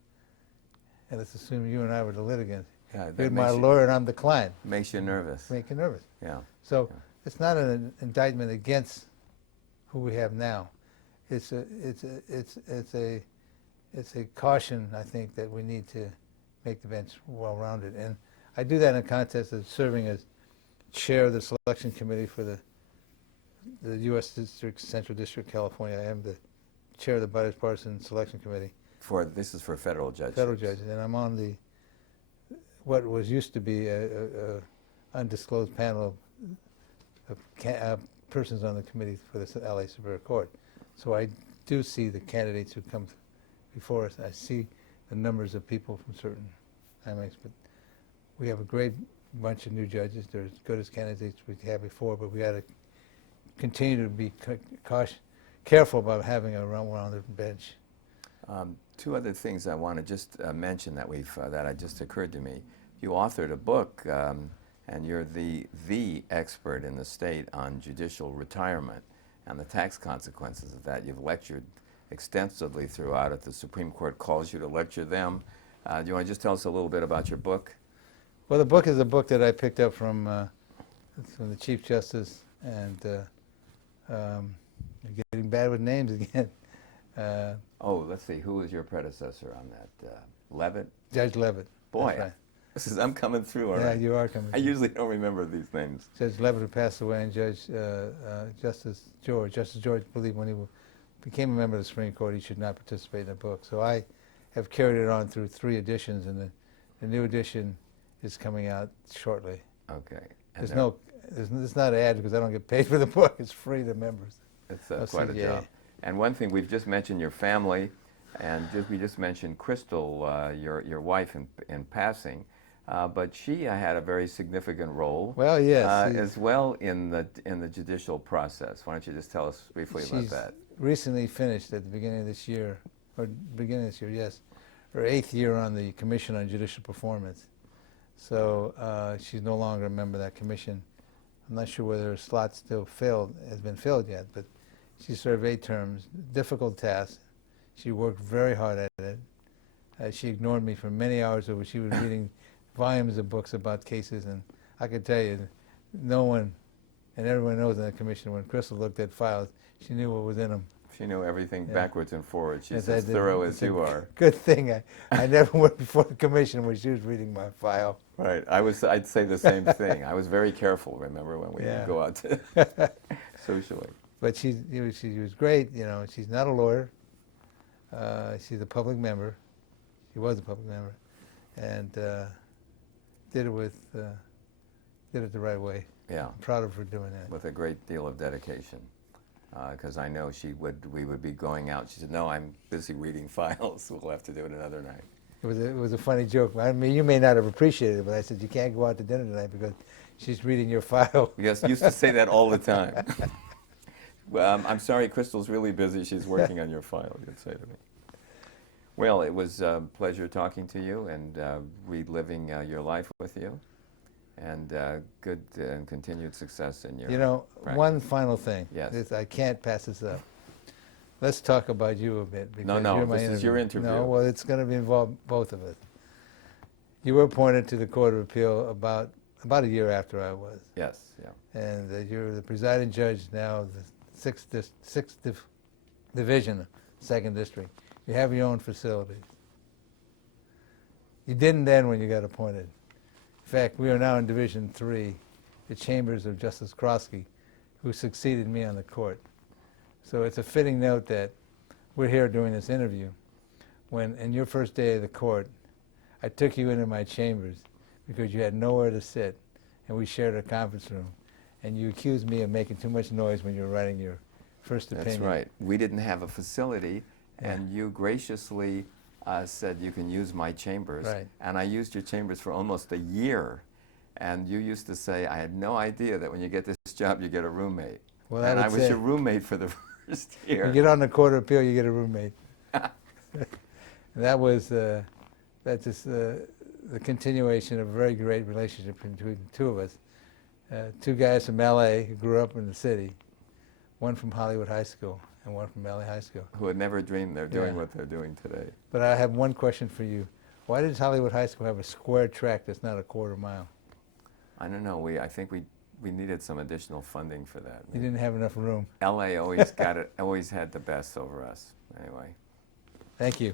And let's assume you and I were the litigants. Yeah, You're my lawyer and I'm the client. Makes you nervous. Make you nervous. Yeah. So it's not an indictment against who we have now. It's a caution, I think, that we need to make the bench well-rounded. And I do that in the context of serving as chair of the selection committee for the U.S. District, Central District, California. I am the chair of the bipartisan selection committee. This is for federal judges. Federal judges, and I'm on what was used to be a undisclosed panel of persons on the committee for the LA Superior Court. So I do see the candidates who come before us. I see the numbers of people from certain IMAX, but we have a great bunch of new judges. They're as good as candidates we had before, but we got to continue to be careful about having a well-rounded bench. Two other things I want to just mention that just occurred to me. You authored a book, and you're the expert in the state on judicial retirement and the tax consequences of that. You've lectured extensively throughout it. The Supreme Court calls you to lecture them. Do you want to just tell us a little bit about your book? Well, the book is a book that I picked up from the Chief Justice, and I'm getting bad with names again. Let's see. Who was your predecessor on that? Levitt? Judge Levitt. Boy, right. I'm coming through. All yeah, right. you are coming I through. usually don't remember these names. Judge Levitt, who passed away, and Justice George. Justice George believed when he became a member of the Supreme Court he should not participate in the book. So I have carried it on through 3 editions, and the new edition is coming out shortly. Okay. It's not an ad because I don't get paid for the book. It's free to members. It's quite a job. And one thing, we've just mentioned your family, and we just mentioned Crystal, your wife, in passing. But she had a very significant role. Well, yes, as well in the judicial process. Why don't you just tell us briefly about that? She's recently finished at the beginning of this year, yes, her 8th year on the Commission on Judicial Performance. So she's no longer a member of that commission. I'm not sure whether her slot has been filled yet, but she served 8 terms. Difficult task. She worked very hard at it. She ignored me for many hours over. She was reading volumes of books about cases, and I can tell you, no one, and everyone knows in the commission, when Crystal looked at files, she knew what was in them. She knew everything backwards and forwards. She's as as thorough as you are. Good thing I never went before the commission when she was reading my file. Right. I'd say the same thing. I was very careful, remember, when we go out to socially. But she was great. She's not a lawyer. She's a public member. She was a public member, and did it the right way. Yeah. I'm proud of her doing that. With a great deal of dedication, because I know we would be going out. She said, "No, I'm busy reading files. We'll have to do it another night." It was a funny joke. I mean, you may not have appreciated it, but I said, "You can't go out to dinner tonight because she's reading your file." Yes, used to say that all the time. Well, I'm sorry, Crystal's really busy. She's working on your file, you'd say to me. Well, it was a pleasure talking to you and reliving your life with you. And good and continued success in your practice. One final thing. Yes. I can't pass this up. let's talk about you a bit. Because No, you're my this is your interview. No, well, it's going to involve both of us. You were appointed to the Court of Appeal about a year after I was. Yes, yeah. And you're the presiding judge now of the 6th Division, 2nd District. You have your own facilities. You didn't then when you got appointed. In fact, we are now in Division 3, the chambers of Justice Krosky, who succeeded me on the court. So it's a fitting note that we're here doing this interview when, in your first day of the court, I took you into my chambers because you had nowhere to sit, and we shared a conference room, and you accused me of making too much noise when you were writing your first opinion. That's right. We didn't have a facility, Yeah. and you graciously said you can use my chambers. Right. And I used your chambers for almost a year. And you used to say, I had no idea that when you get this job, you get a roommate. Well, and I would was say, your roommate for the first year. you get on the Court of Appeal, you get a roommate. And that was that's just the continuation of a very great relationship between the two of us. Two guys from L.A. who grew up in the city, one from Hollywood High School and one from L.A. High School. Who had never dreamed they're doing Yeah. what they're doing today. But I have one question for you. Why does Hollywood High School have a square track that's not a quarter mile? I don't know. I think we needed some additional funding for that. You didn't have enough room. LA always got it. Always had the best over us. Anyway. Thank you.